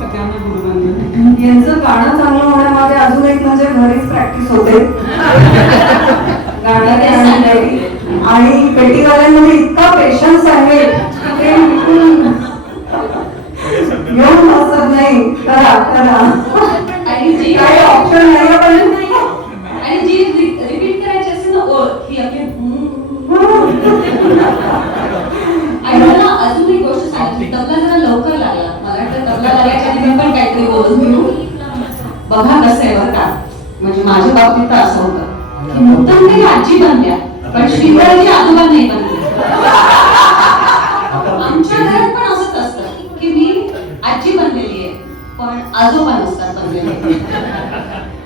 सगळ्यांना गुरुवंदन. यांचं गाणं चांगलं होण्यामध्ये अजून एक म्हणजे घरीच प्रॅक्टिस होते. गाणं आणि पेटीवाल्यांमध्ये इतका पेशन्स आहे ते घेऊन बसत नाही. करा करा आणि जी काही ऑप्शन नाही पण आणि जी रिपीट करायची असते ना ओळ ही आपली आणि मला अजून एक गोष्ट सांगितली. तबला जरा लवकर लागला. मला वाटतं तबला लागायच्या आधी मी पण काहीतरी बोलून घेऊ. बघा कसं आहे बरं का, म्हणजे माझ्या बाबतीत तर असं होतं की मुद्दाम काही आजी बनल्या पण श्रीधरची आजोबा नाही बनले. आमच्या घरात पण असंच असतं की मी आजी बनलेली आहे पण आजोबा नसतात बनलेले.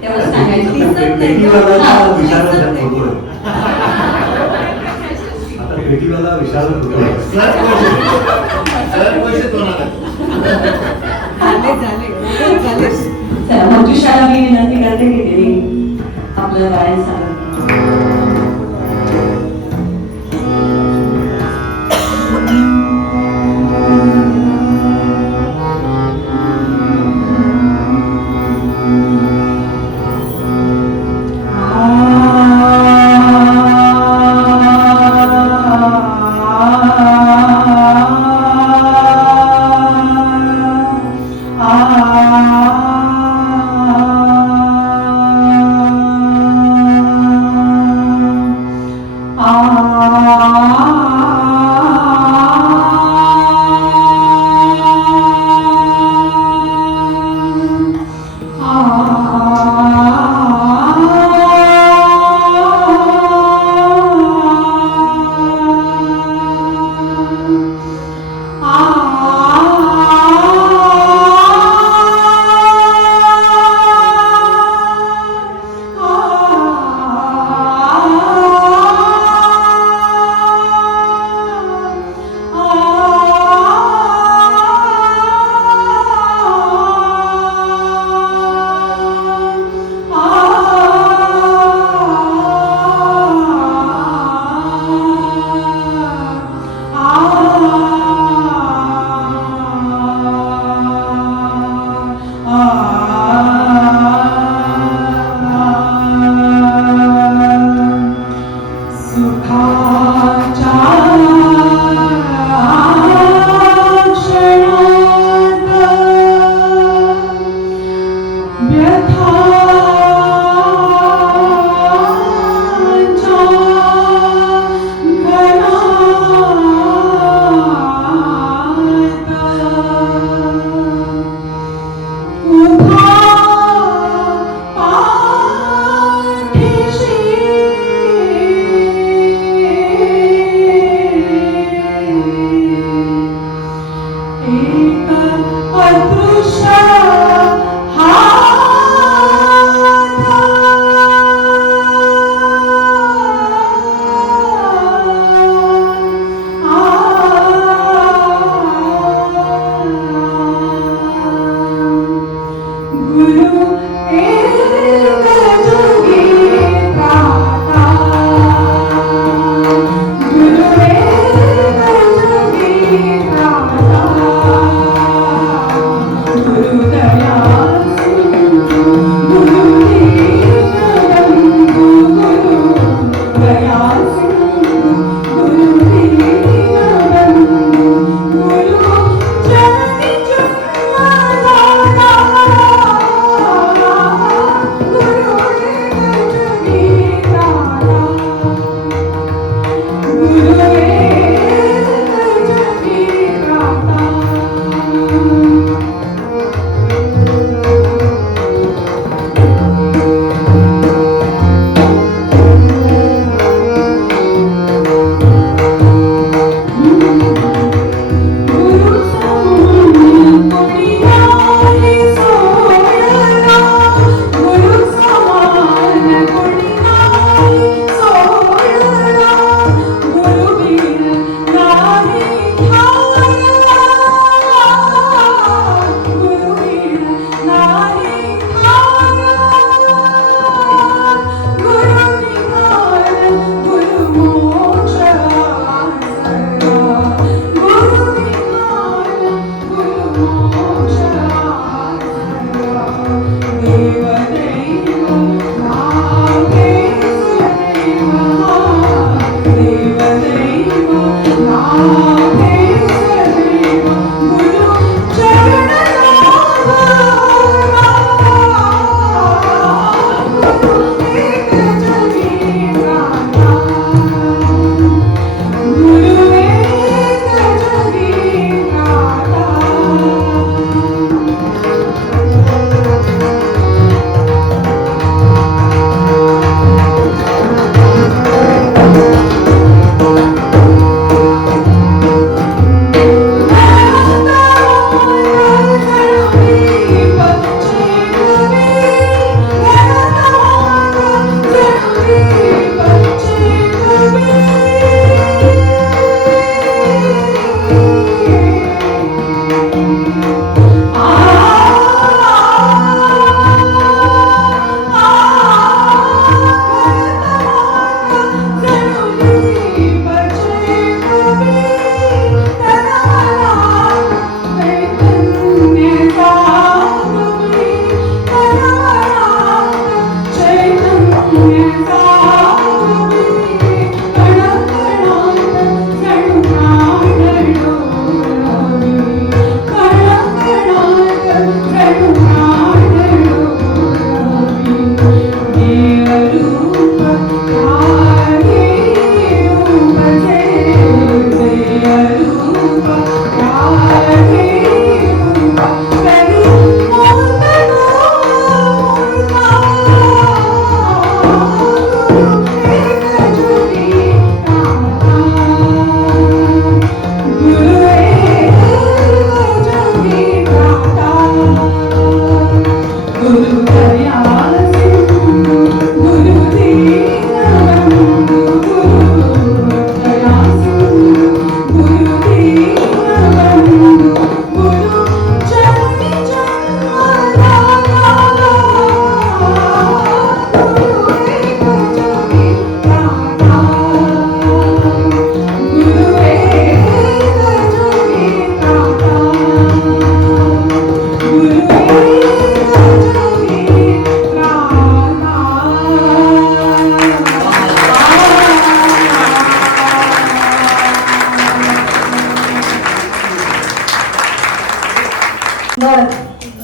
तेवढं सांगायचं. पेटीवाला विशारद फोटो आहे. आता पेटीवाला विशारद फोटो आहे. चला मंजुषाला मी विनंती करते की तिने आपलं गायन सादर करावं.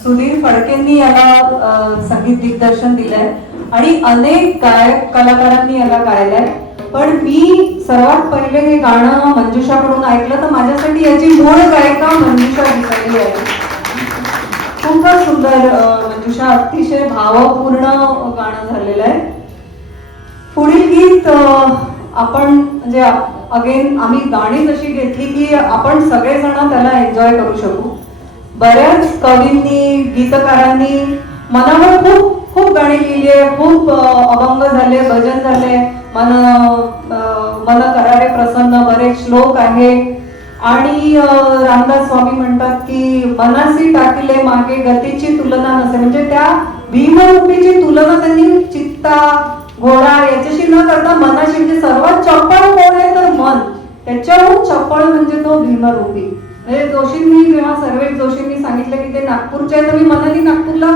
सुधीर फडकेंनी याला संगीत दिग्दर्शन दिलंय आणि अनेक गायक कलाकारांनी याला गायलंय. पण मी सर्वात पहिले हे गाणं मंजुषाकडून ऐकलं तर माझ्यासाठी याची मूळ गायिका मंजुषा दिसली आहे. खूपच सुंदर मंजुषा, अतिशय भावपूर्ण गाणं झालेलं आहे. पुढील गीत आपण म्हणजे अगेन आम्ही गाणी जशी घेतली की आपण सगळेजण त्याला एन्जॉय करू शकू. बऱ्याच कवींनी गीतकारांनी मनावर खूप खूप गाणी लिहिली आहे, खूप अभंग झाले, भजन झाले, मन करारे प्रसन्न, बरेच श्लोक आहे. आणि रामदास स्वामी म्हणतात की मनासी टाकले मागे गतीची तुलना नसे. म्हणजे त्या भीमरूपीची तुलना त्यांनी चित्ता घोडा याच्याशी न करता मनाशी, म्हणजे सर्वात चपळ कोण आहे तर मन, त्याच्याहून चपळ म्हणजे तो भीमरूपी. म्हणजे जोशींनी जेव्हा सर्वेश जोशींनी सांगितलं की ते नागपूरचे आहे तर मी मनाली नागपूरला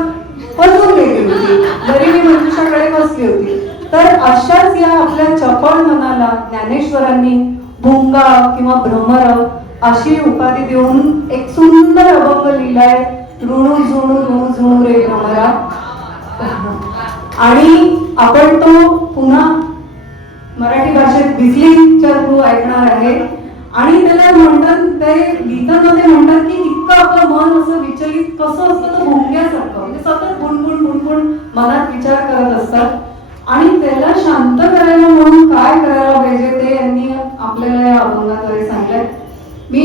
फसवून गेली होती, जरी मी मंजुषाकडे बसली होती. तर अशाच या आपल्या चपळ मनाला ज्ञानेश्वरांनी भुंगा किंवा भ्रमर अशी उपाधी देऊन एक सुंदर अभंग लिहिलाय, ऋणू झुणू रे भ्रमरा. आणि आपण तो पुन्हा मराठी भाषेत बिजलीच्या थ्रू ऐकणार आहे. आणि त्याला म्हणतात, ते गीतामध्ये म्हणतात की इतकं आपलं मन असं विचलित कसं असतं तर भुंग्यासारखं, म्हणजे सतत बुणबुण मनात विचार करत असतात. आणि त्याला शांत करायला म्हणून काय करायला पाहिजे ते यांनी आपल्याला या अभंगाद्वारे सांगितलंय. मी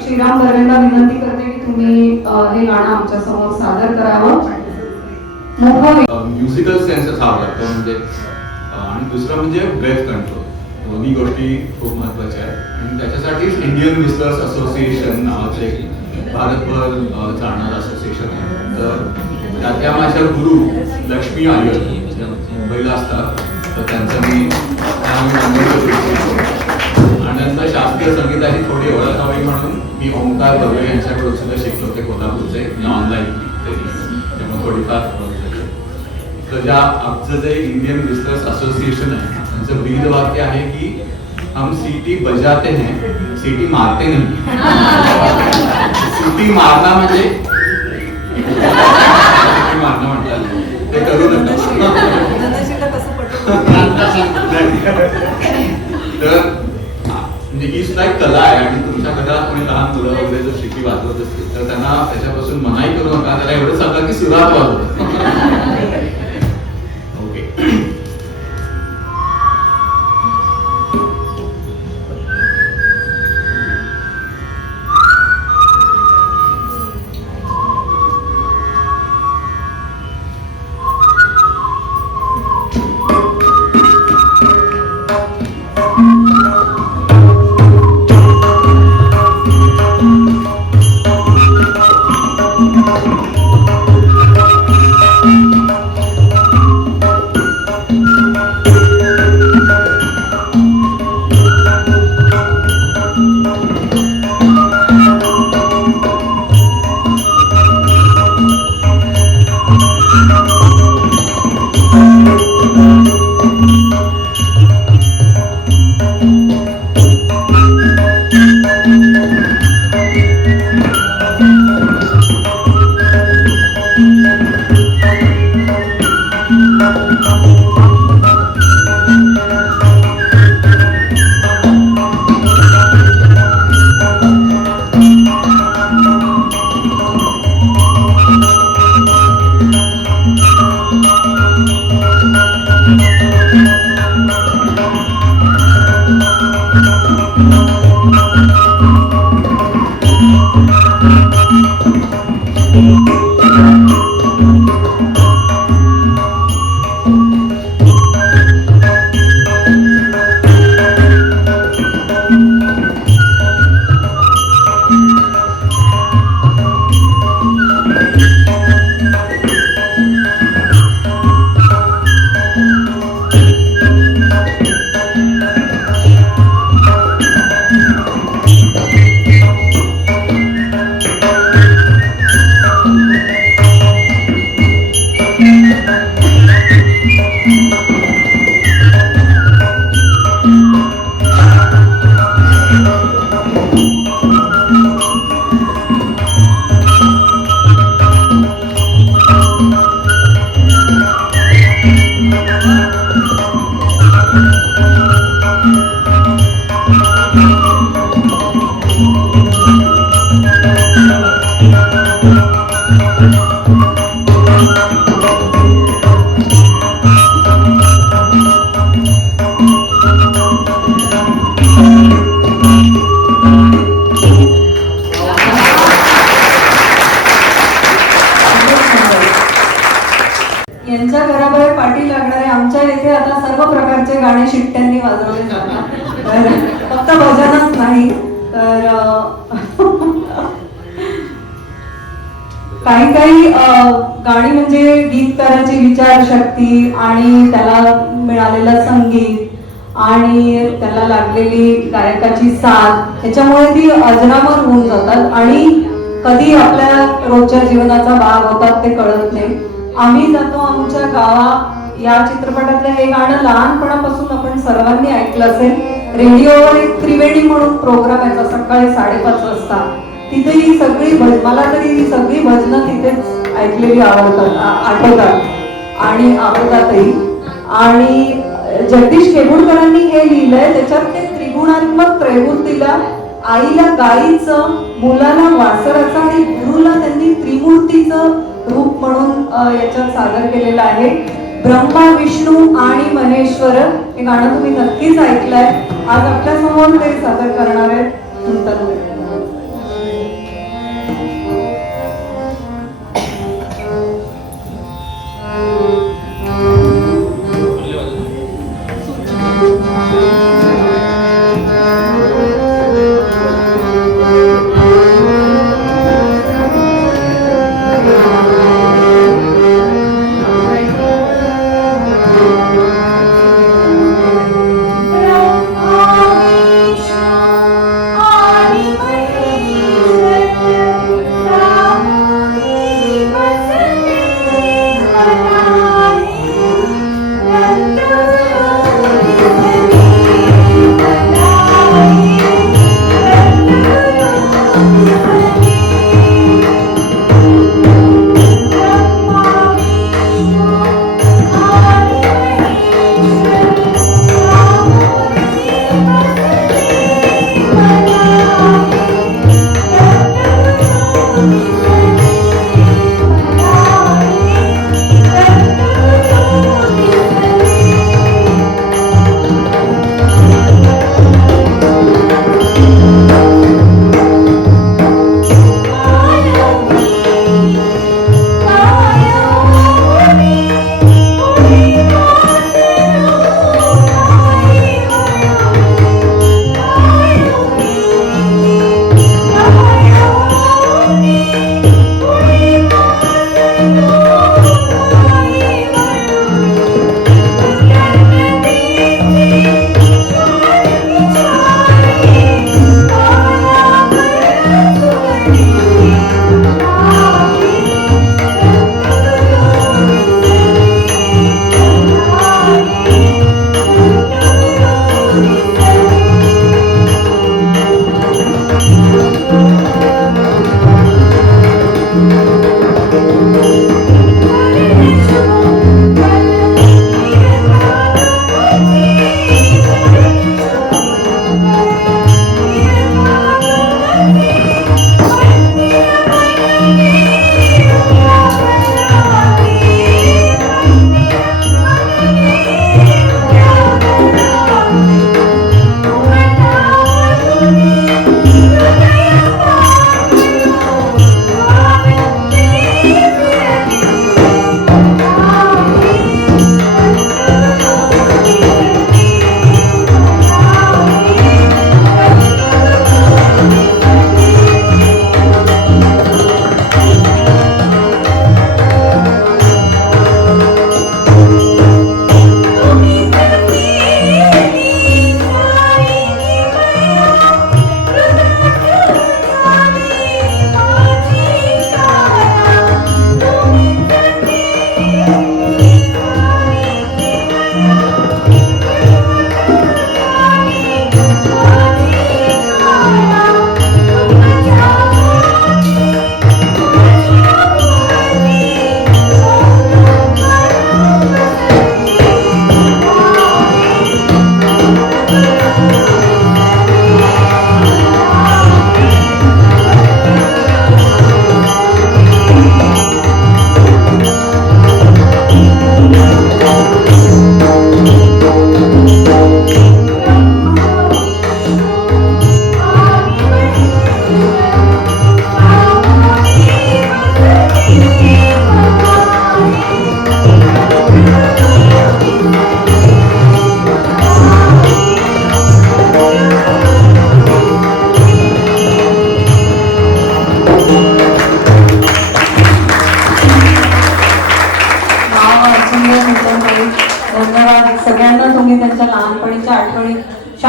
श्रीराम बर्वेंना विनंती करते की तुम्ही हे गाणं आमच्या समोर सादर करावं. म्युझिकल सेन्सच हवा लागतो म्हणजे. आणि दुसरं म्हणजे ब्रेथ कंट्रोल, दोन्ही गोष्टी खूप महत्त्वाच्या आहेत. आणि त्याच्यासाठीच इंडियन व्हिस्लर्स असोसिएशन नावाचं एक भारतभर जाणारं असोसिएशन आहे. तर त्यातल्या माझ्या गुरु लक्ष्मी आयर मुंबईला असतात, तर त्यांचं मी आणि नंतर शास्त्रीय संगीताची थोडी ओळख हवी म्हणून मी ओंकार बर्वे यांच्याकडून सुद्धा शिकलो, ते कोल्हापूरचे, ऑनलाईन त्यामुळे थोडीफार. तर ज्या आमचं जे इंडियन व्हिस्लर्स असोसिएशन आहे त्यांचं ब्रीद वाक्य आहे की हम सीटी बजाते हैं, सीटी मारते नहीं. सीटी मारणं म्हणजे सीटी मारणं म्हटलं ते करू नका. धनशीलला कसं पटवून तर म्हणजे ही सुद्धा एक कला आहे आणि तुमच्या घरात कोणी लहान मुलं वगैरे जर शिटी वाजवत असतील तर त्यांना त्याच्यापासून मनाई करू नका. त्याला एवढं सांगा की सुरात वाजव. ओके. यांच्या घराबाहेर पाठी लागणारे आमच्या इथे आता सर्व प्रकारचे गाणे शिट्ट्यांनी वाजवले जातात. तर फक्त भजनच नाही तर काही काही गाणी म्हणजे गीतकाराची विचारशक्ती आणि त्याला मिळालेलं संगीत आणि त्याला लागलेली गायकाची साथ ह्याच्यामुळे ती अजरामर होऊन जातात आणि कधी आपल्या रोजच्या जीवनाचा भाग होतात ते कळत नाही. आम्ही जातो आमच्या गावा या चित्रपटातलं हे गाणं लहानपणापासून आपण सर्वांनी ऐकलं असेल. रेडिओवर एक त्रिवेणी म्हणून प्रोग्राम यायचा सकाळी 5:30 वाजता. तिथे ही सगळी मला तरी ही सगळी भजनं तिथेच ऐकलेली आठवतात आणि आवडतातही. आणि जगदीश केबुलकरांनी हे लिहिलंय त्याच्यात ते त्रिगुणात्मक त्रैमूर्तीला, आईला गाईचं, मुलाला वासराचं आणि गुरुला त्यांनी त्रिमूर्तीचं रूप म्हणून याच्यात सादर केलेलं आहे. ब्रह्मा, विष्णू आणि महेश्वर हे गाणं तुम्ही नक्कीच ऐकलंय. आज आपल्या समोर ते सादर करणार आहेत. आणि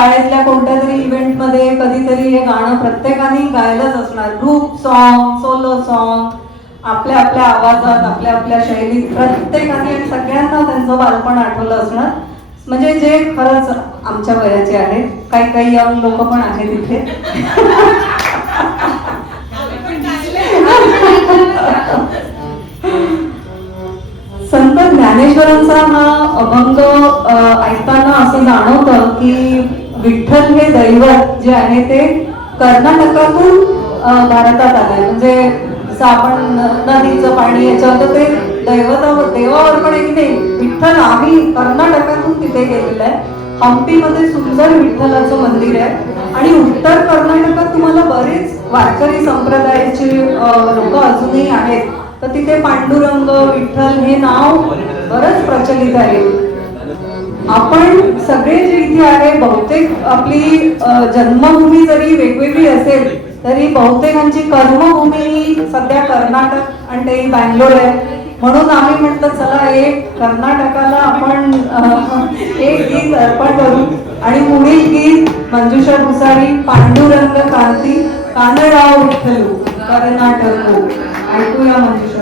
शाळेतल्या कोणत्या तरी इव्हेंटमध्ये कधीतरी हे गाणं प्रत्येकाने गायलंच असणार. ग्रुप सॉन्ग, सोलो सॉन्ग, आपल्या आपल्या आवाजात, आपल्या आपल्या शैलीत प्रत्येकाने सगळ्यांना त्यांचं बालपण आठवलं असणार. म्हणजे जे खरंच आमच्या वयाचे आहेत, काही काही यंग लोक पण आहेत इथे. संत ज्ञानेश्वरांचा हा अभंग ऐकताना असं जाणवतं की विठ्ठल हे दैवत जे आहे ते कर्नाटकातून भारतात आलंय. म्हणजे जसं आपण नदीचं पाणी याच्यावर ते देवावर पण एक नाही, विठ्ठल आम्ही कर्नाटकातून तिथे गेलेलं आहे. हम्पीमध्ये सुंदर विठ्ठलाचं मंदिर आहे आणि उत्तर कर्नाटकात तुम्हाला बरेच वारकरी संप्रदायाचे लोक अजूनही आहेत. तर तिथे पांडुरंग, विठ्ठल हे नाव बरंच प्रचलित आहे. आपण सगळे जे इथे आहे, बहुतेक आपली जन्मभूमी जरी वेगवेगळी असेल तरी बहुतेकांची कर्मभूमी ही सध्या कर्नाटक आणि ते बँगलोर आहे. म्हणून आम्ही म्हटलं चला एक कर्नाटकाला आपण एक गीत अर्पण करू. आणि पुढील गीत मंजुषा भुसारी, पांडुरंग कांती कानडाव विठ्ठलू कर्नाटक. ऐकूया मंजुषा.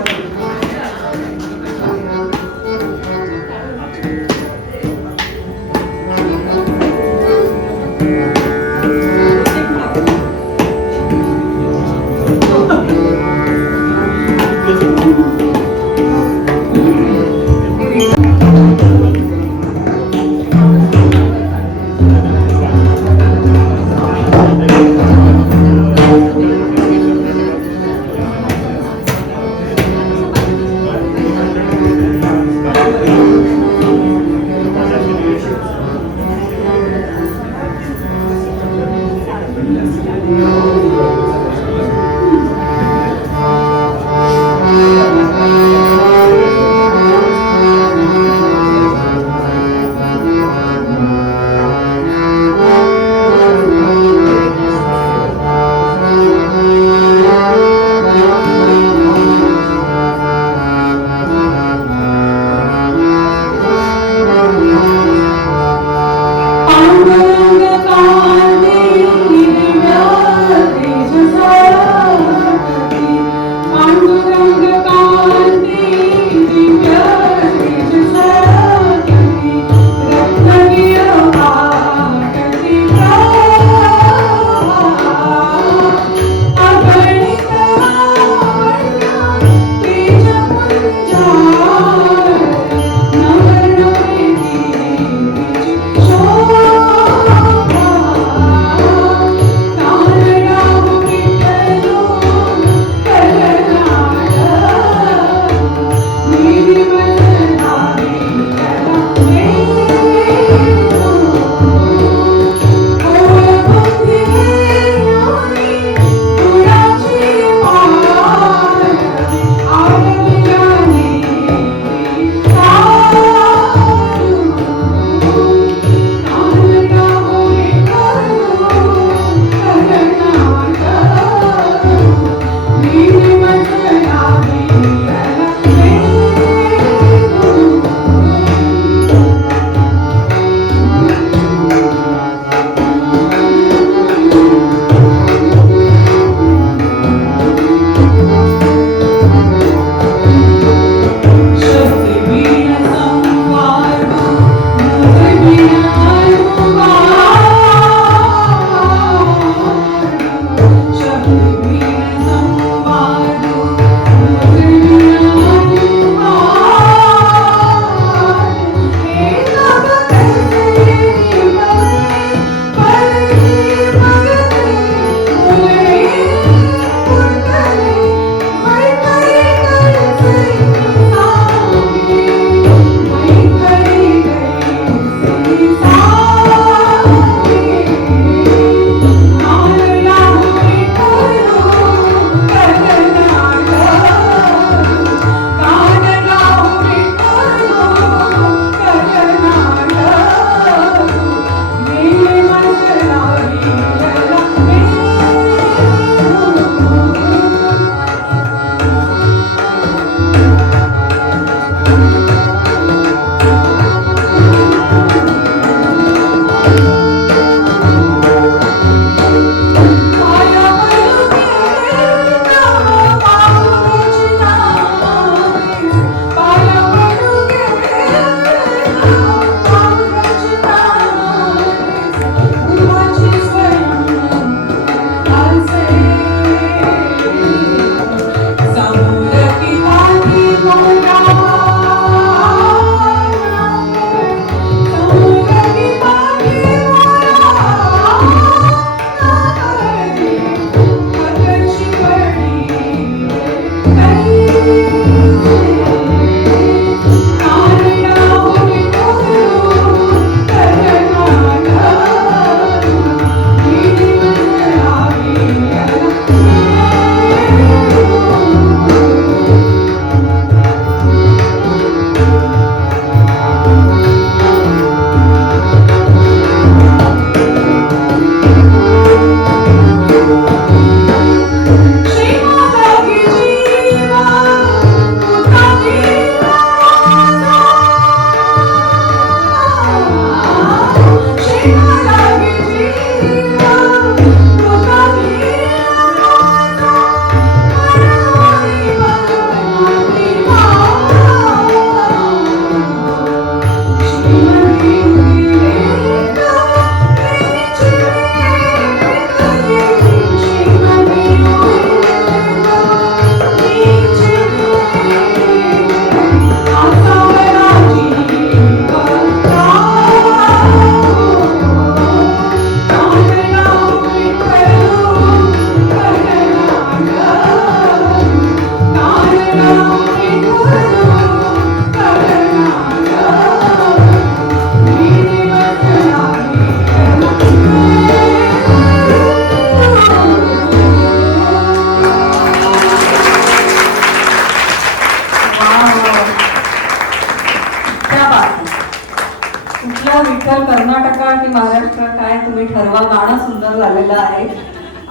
तेव्हा गाणं सुंदर झालेलं आहे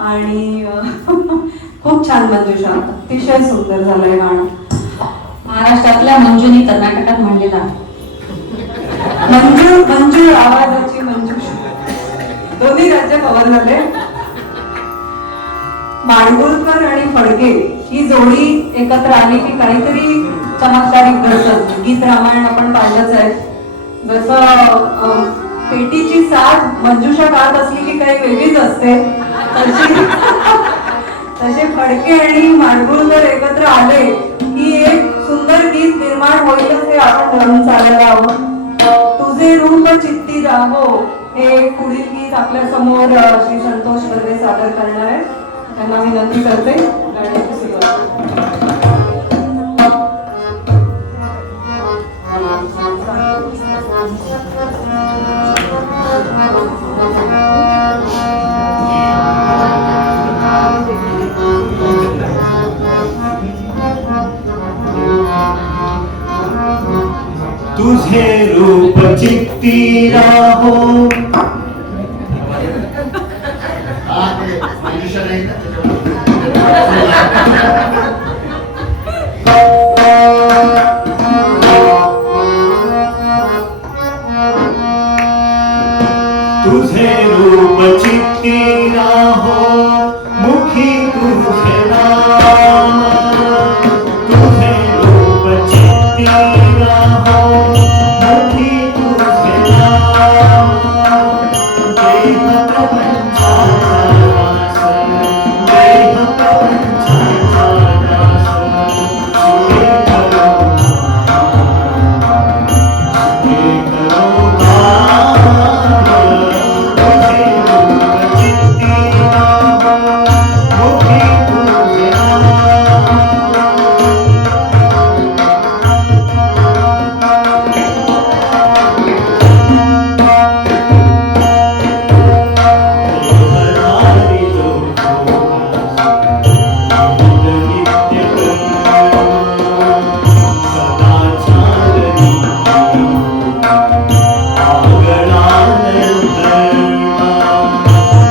आणि खूप छान मंजुषा, अतिशय सुंदर झालंय गाणं. महाराष्ट्रातल्या मंजूनी कर्नाटकात म्हणलेला मंजू मंजू आवाजाची मंजुषा, दोन्ही राज्य कव्हर झाले. माडगुळकर आणि फडके ही जोडी एकत्र आली की काहीतरी चमत्कारिक घडतं. गीत रामायण आपण पाहिलंच आहे. जसं पेटीची साथ मंजुषा गात असली की काही वेगळीच असते, तसे फडके आणि माडगुळकर एकत्र आले की एक सुंदर गीत निर्माण होईलच हे आपण धरून चालायला हवं. तुझे रूप चित्ती राहो हे पुढील गीत आपल्या समोर श्री संतोष बर्वे सादर करणार आहे. त्यांना विनंती करते गाण्याची सुरुवात. तुझे रूप चित्ती राहो. तुझे रूप चित्ती राहो, मुखी तुझे नाम. तुझे रूप चित्ती राहो, मुखी तुझे नाम. देह प्रपंचाचा दास, देह प्रपंचाचा दास. सुखे करो सुखे करो तुझे रूप चित्ती राहो, मुखी तुझे नाम. हरि जो नित्य सदा चालनी आगणान धर्मा.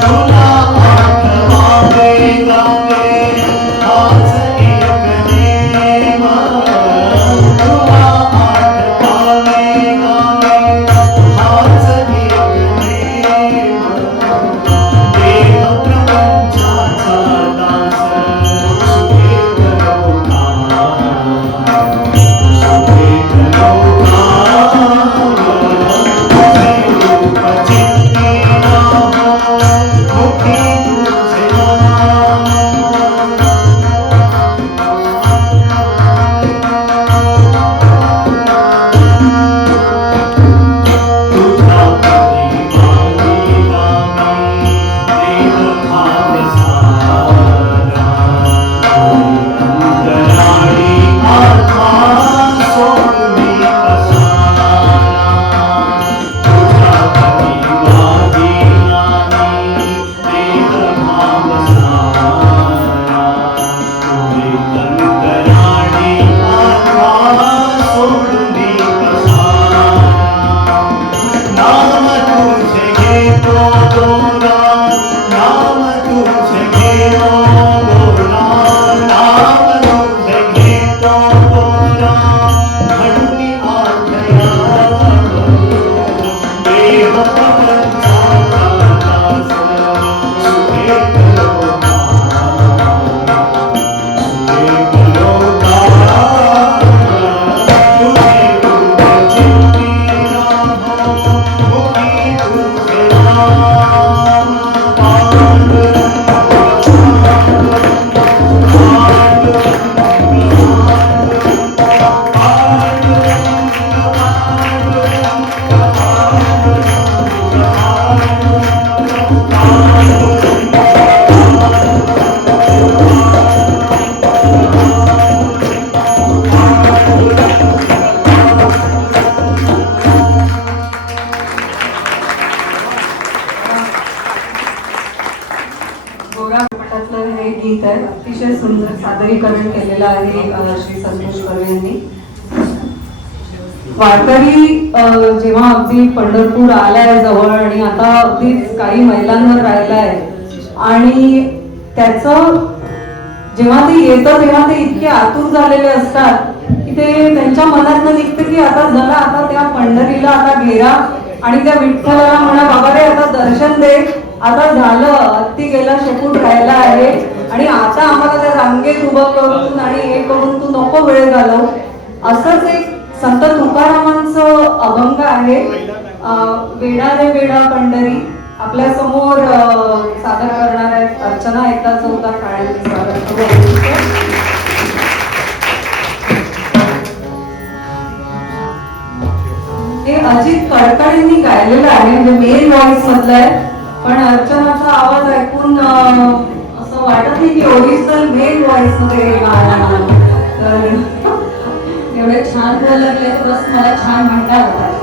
तुला आठवावे गावे आज एक नेम. तुला आठवावे गावे आज एक नेम. देह प्रपंचाचा दास, सुखे करो सुखे करो. तुझे रूप चित्ती राहो, मुखी तुझे नाम. तुझा प्रतिमानी गामी, देह भाव सारा. अंतराळी आत्मा सोडून पसारा. तुझा प्रतिमानी गामी, देह भाव सारा. तुझे अंतराळी आत्मा सोडून पसारा. नाम तुझे घेतो गोरा, नाम तुझे घेतो गोरा. नाम तुझे घेतो गोरा, म्हणून आठया देव प्रपंचाचा दास. सुखे करो सुखे करो. तुझे रूप चित्ती राहो, मुखी तुझे नाम. गोरा चित्रपटातलं हे गीत आहे. अतिशय सुंदर सादरीकरण केलेलं आहे श्री संतोष बर्वे यांनी. वारकरी जेव्हा अगदी पंढरपूर आलाय जवळ आणि आता अगदीच काही मैलांवर राहिलाय आणि त्याचं जेव्हा ते येतं तेव्हा ते इतके आतुर झालेले असतात की ते त्यांच्या मनातनं निघतं की आता जरा आता त्या पंढरीला आता गेला आणि त्या विठ्ठलाला म्हणा बाबा रे आता दर्शन दे, आता झालं हत्ती गेला शेपूट राहिला आहे आणि आता आम्हाला त्या रांगेत उभं करून आणि हे करून तू नको वेळ घालव. असंच एक संत तुकारामांचं अभंग आहे, वेडा रे वेडा पंढरी. आपल्या समोर सादर करणार आहेत अर्चना एकदा चौदा काळ्यांनी सादर करू. हे अजित कडकडींनी गायलेलं आहे, म्हणजे मेन व्हॉइस मधलं आहे, पण अर्चनाचा आवाज ऐकून असं वाटत नाही की ओरिजिनल मेन व्हॉइस मध्ये गाणं. तर एवढे छान बोलले तर बस मला छान म्हणता होता.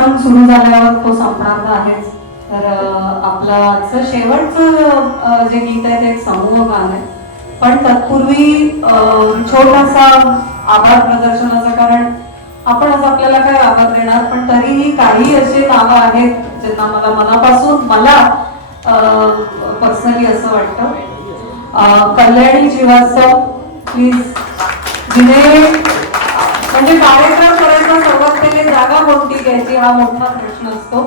कार्यक्रम सुरू झाल्यावर तो संपणार आहेच. तर आपलं आजचं शेवटचं जे गीत आहे ते एक समूह गाणं आहे. पण तत्पूर्वी छोटासा आभार प्रदर्शनाचा, कारण आपण आज आपल्याला काय आभार देणार, पण तरीही काही असे नावं आहेत ज्यांना मला मनापासून मला पर्सनली असं वाटतं. कल्याणी श्रीवास्तव प्लीज, जिने म्हणजे कार्यक्रम करायचा सर्वात पहिले जागा कोणती घ्यायची हा मोठा प्रश्न असतो,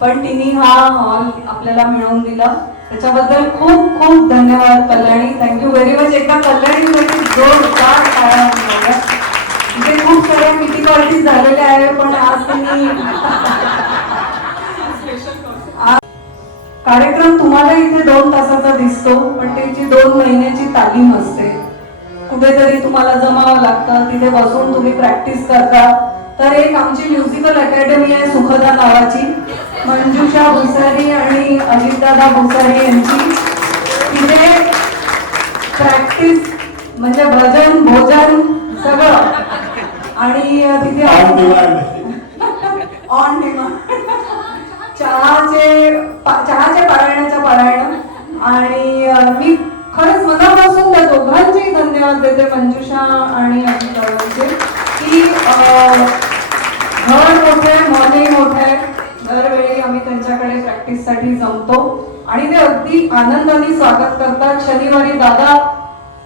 पण तिने हा हॉल आपल्याला मिळवून दिला, त्याच्याबद्दल खूप खूप धन्यवाद कल्याणी. Thank you very much. एकदा कल्याणीसाठी जोरदार टाळ्या वाजवा. इथे खूप साऱ्या किटी पार्टीज झालेल्या आहे, पण आज तुम्ही कार्यक्रम तुम्हाला इथे 2 तासाचा दिसतो, पण त्याची 2 महिन्याची तालीम असते. कुठेतरी तुम्हाला जमावं लागतं, तिथे बसून तुम्ही प्रॅक्टिस करता. तर एक आमची म्युझिकल अकॅडमी आहे सुखदा नावाची, मंजुषा भुसारी आणि अजितदादा भुसारी यांची. तिथे प्रॅक्टिस म्हणजे भजन भोजन सगळं, आणि तिथे ऑन डिमांड चहाचे पारायणाच्या पारायण. आणि मी खरंच मनापासून त्या दोघांचेही धन्यवाद देते, मंजुषा आणि अजितदादांचे, की घर मोठे मनही मोठे. दरवेळी आम्ही त्यांच्याकडे प्रॅक्टिससाठी जमतो आणि ते अगदी आनंदाने स्वागत करतात. शनिवारी दादा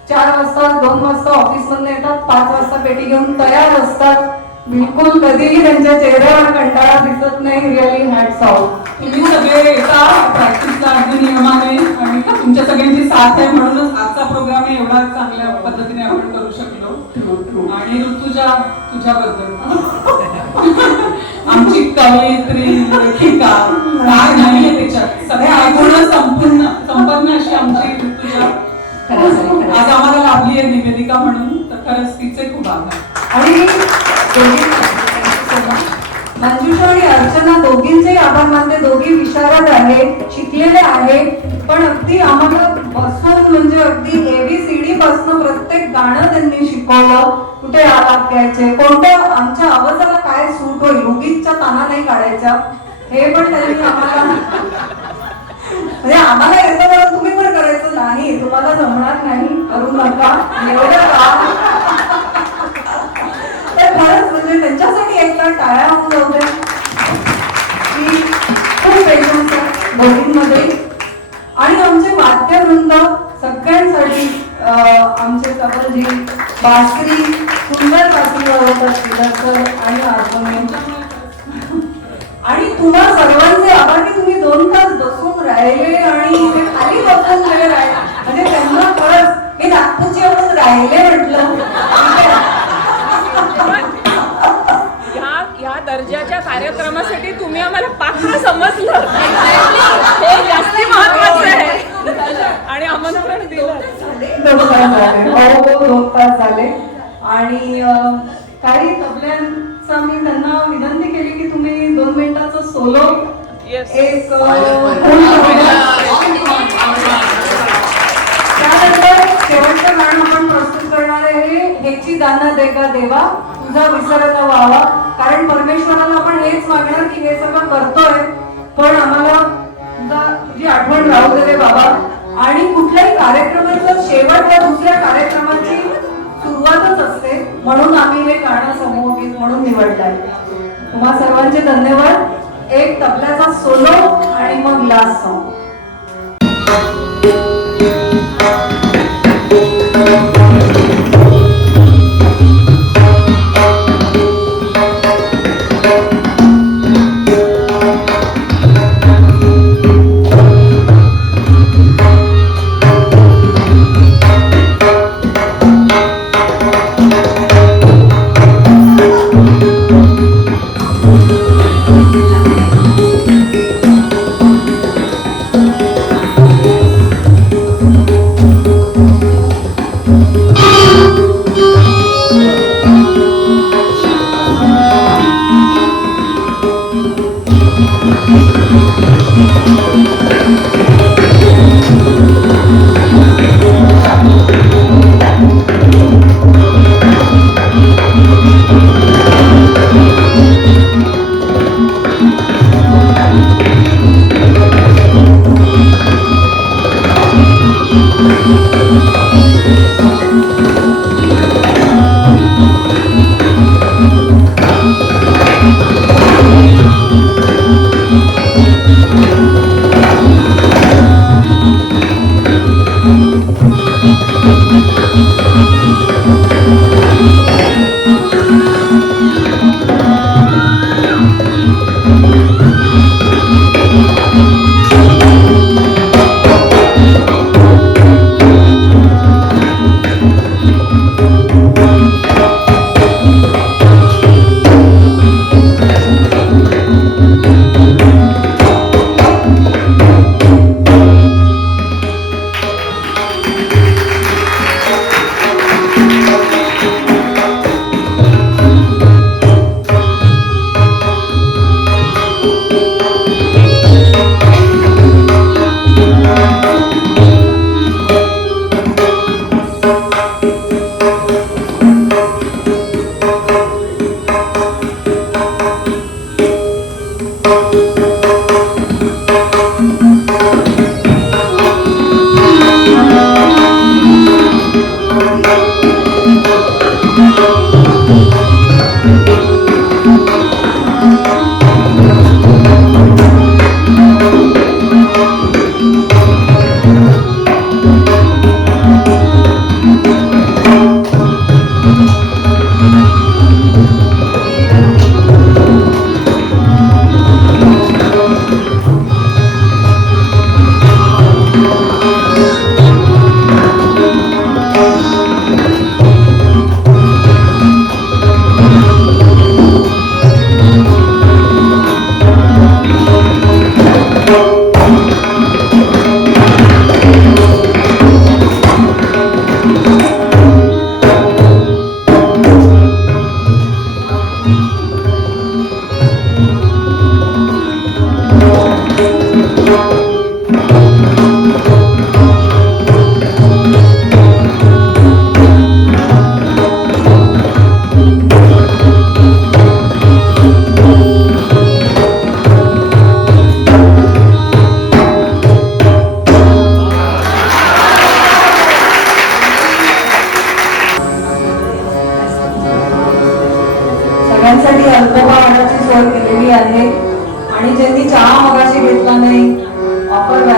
4 वाजता 2 वाजता ऑफिसमधून येतात, 5 वाजता पेटी घेऊन तयार असतात. बिलकुल कधीही त्यांच्या चेहऱ्यावर कंटाळा दिसत नाही. Really hats off. तुम्ही सगळे येता प्रॅक्टिसला अगदी नियमाने, आणि तुमच्या सगळ्यांची साथ आहे म्हणूनच आजचा प्रोग्राम एवढा चांगल्या पद्धतीने आपण करू शकलो. आणि ऋतुजा, तुझ्याबद्दल आमची कवयित्री, लेखिका काय नाहीये त्याच्यात, सगळ्या गुण संपन्न अशी आमची ऋतुजा आज आम्हाला लाभली आहे निवेदिका म्हणून. तर खरंच तिचे खूप आभार. आणि मंजुषा आणि अर्चना दोघींचे आभार मानते. दोघी विशारद आहेत, शिकलेले आहेत, पण अगदी आम्हाला बसून म्हणजे अगदी ABCD पासून प्रत्येक गाणं त्यांनी शिकवलं. कुठे आलाप घ्यायचे, कोणत्या आमच्या आवाजाला काय सूट होईल, उगीचच्या ताना नाही काढायच्या, हे पण त्यांनी आम्हाला म्हणजे आम्हाला येतं तर तुम्ही पण करायचं नाही, तुम्हाला जमणार नाही, करू नका एवढं काम. तर खरंच म्हणजे त्यांच्यासाठी एकदा टाळ्या होऊन जाऊ दे. खूप पेशन्स आहे दोघींमध्ये. आणि आमचे वाद्यवृंद सगळ्यांसाठी आमचे तबलजी, बासरी, सुंदर बासरी वाजवतात आणि हार्मोनियम. आणि तुम्हा सर्वांचे आभार की तुम्ही 2 तास बसून राहिले आणि इथे खाली बसून राहिले, म्हणजे त्यांना खरंच हे नागपूरचे एवढं राहिले म्हटलं. या दर्जाच्या कार्यक्रमासाठी तुम्ही आम्हाला पात्र समजलं, हे जास्ती महत्वाचं आहे. आणि आमंत्रण दिलं. 2 तास झाले. हो 2 तास झाले. आणि काही तबल्यांचा मी त्यांना विनंती केली की तुम्ही 2 मिनिटाचा सोलो एक त्यानंतर शेवटचं गाणं आपण प्रस्तुत करणार आहे, ह्याची दानं दे का देवा तुझा विसर न व्हावा. कारण परमेश्वराला आपण हेच मागणार की हे सगळं करतोय, पण आम्हाला तुझी आठवण राहू दे रे बाबा. आणि कुठल्याही कार्यक्रमाचा शेवट हा दुसऱ्या कार्यक्रमाची सुरुवातच असते, म्हणून आम्ही हे गाणं समूह गीत म्हणून निवडलंय. तुम्हा सर्वांचे धन्यवाद. एक तबल्याचा सोलो आणि मग last song.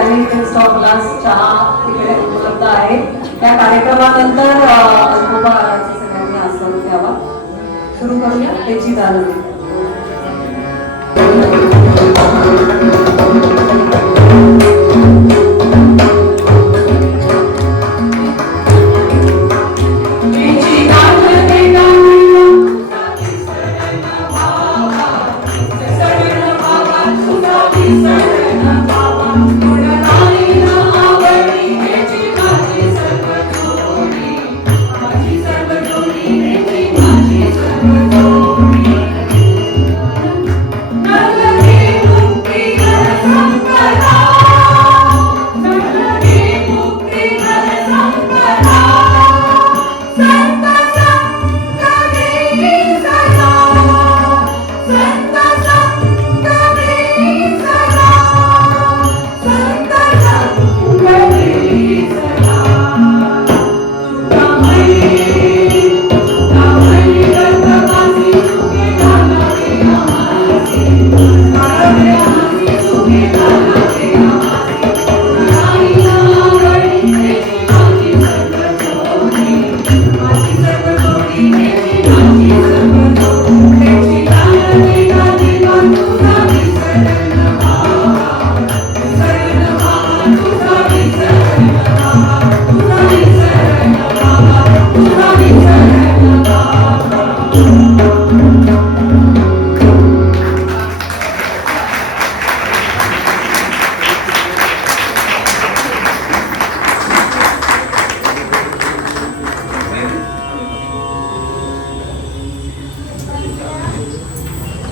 Benefits of glass चहा तिकडे उपलब्ध आहे. त्या कार्यक्रमानंतर तुकोबाराचा सगळ्यांनी आस्वाद घ्यावा. सुरू करूया त्याची दालनी.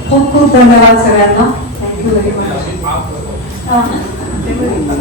खूप खूप धन्यवाद सगळ्यांना. Thank you very much.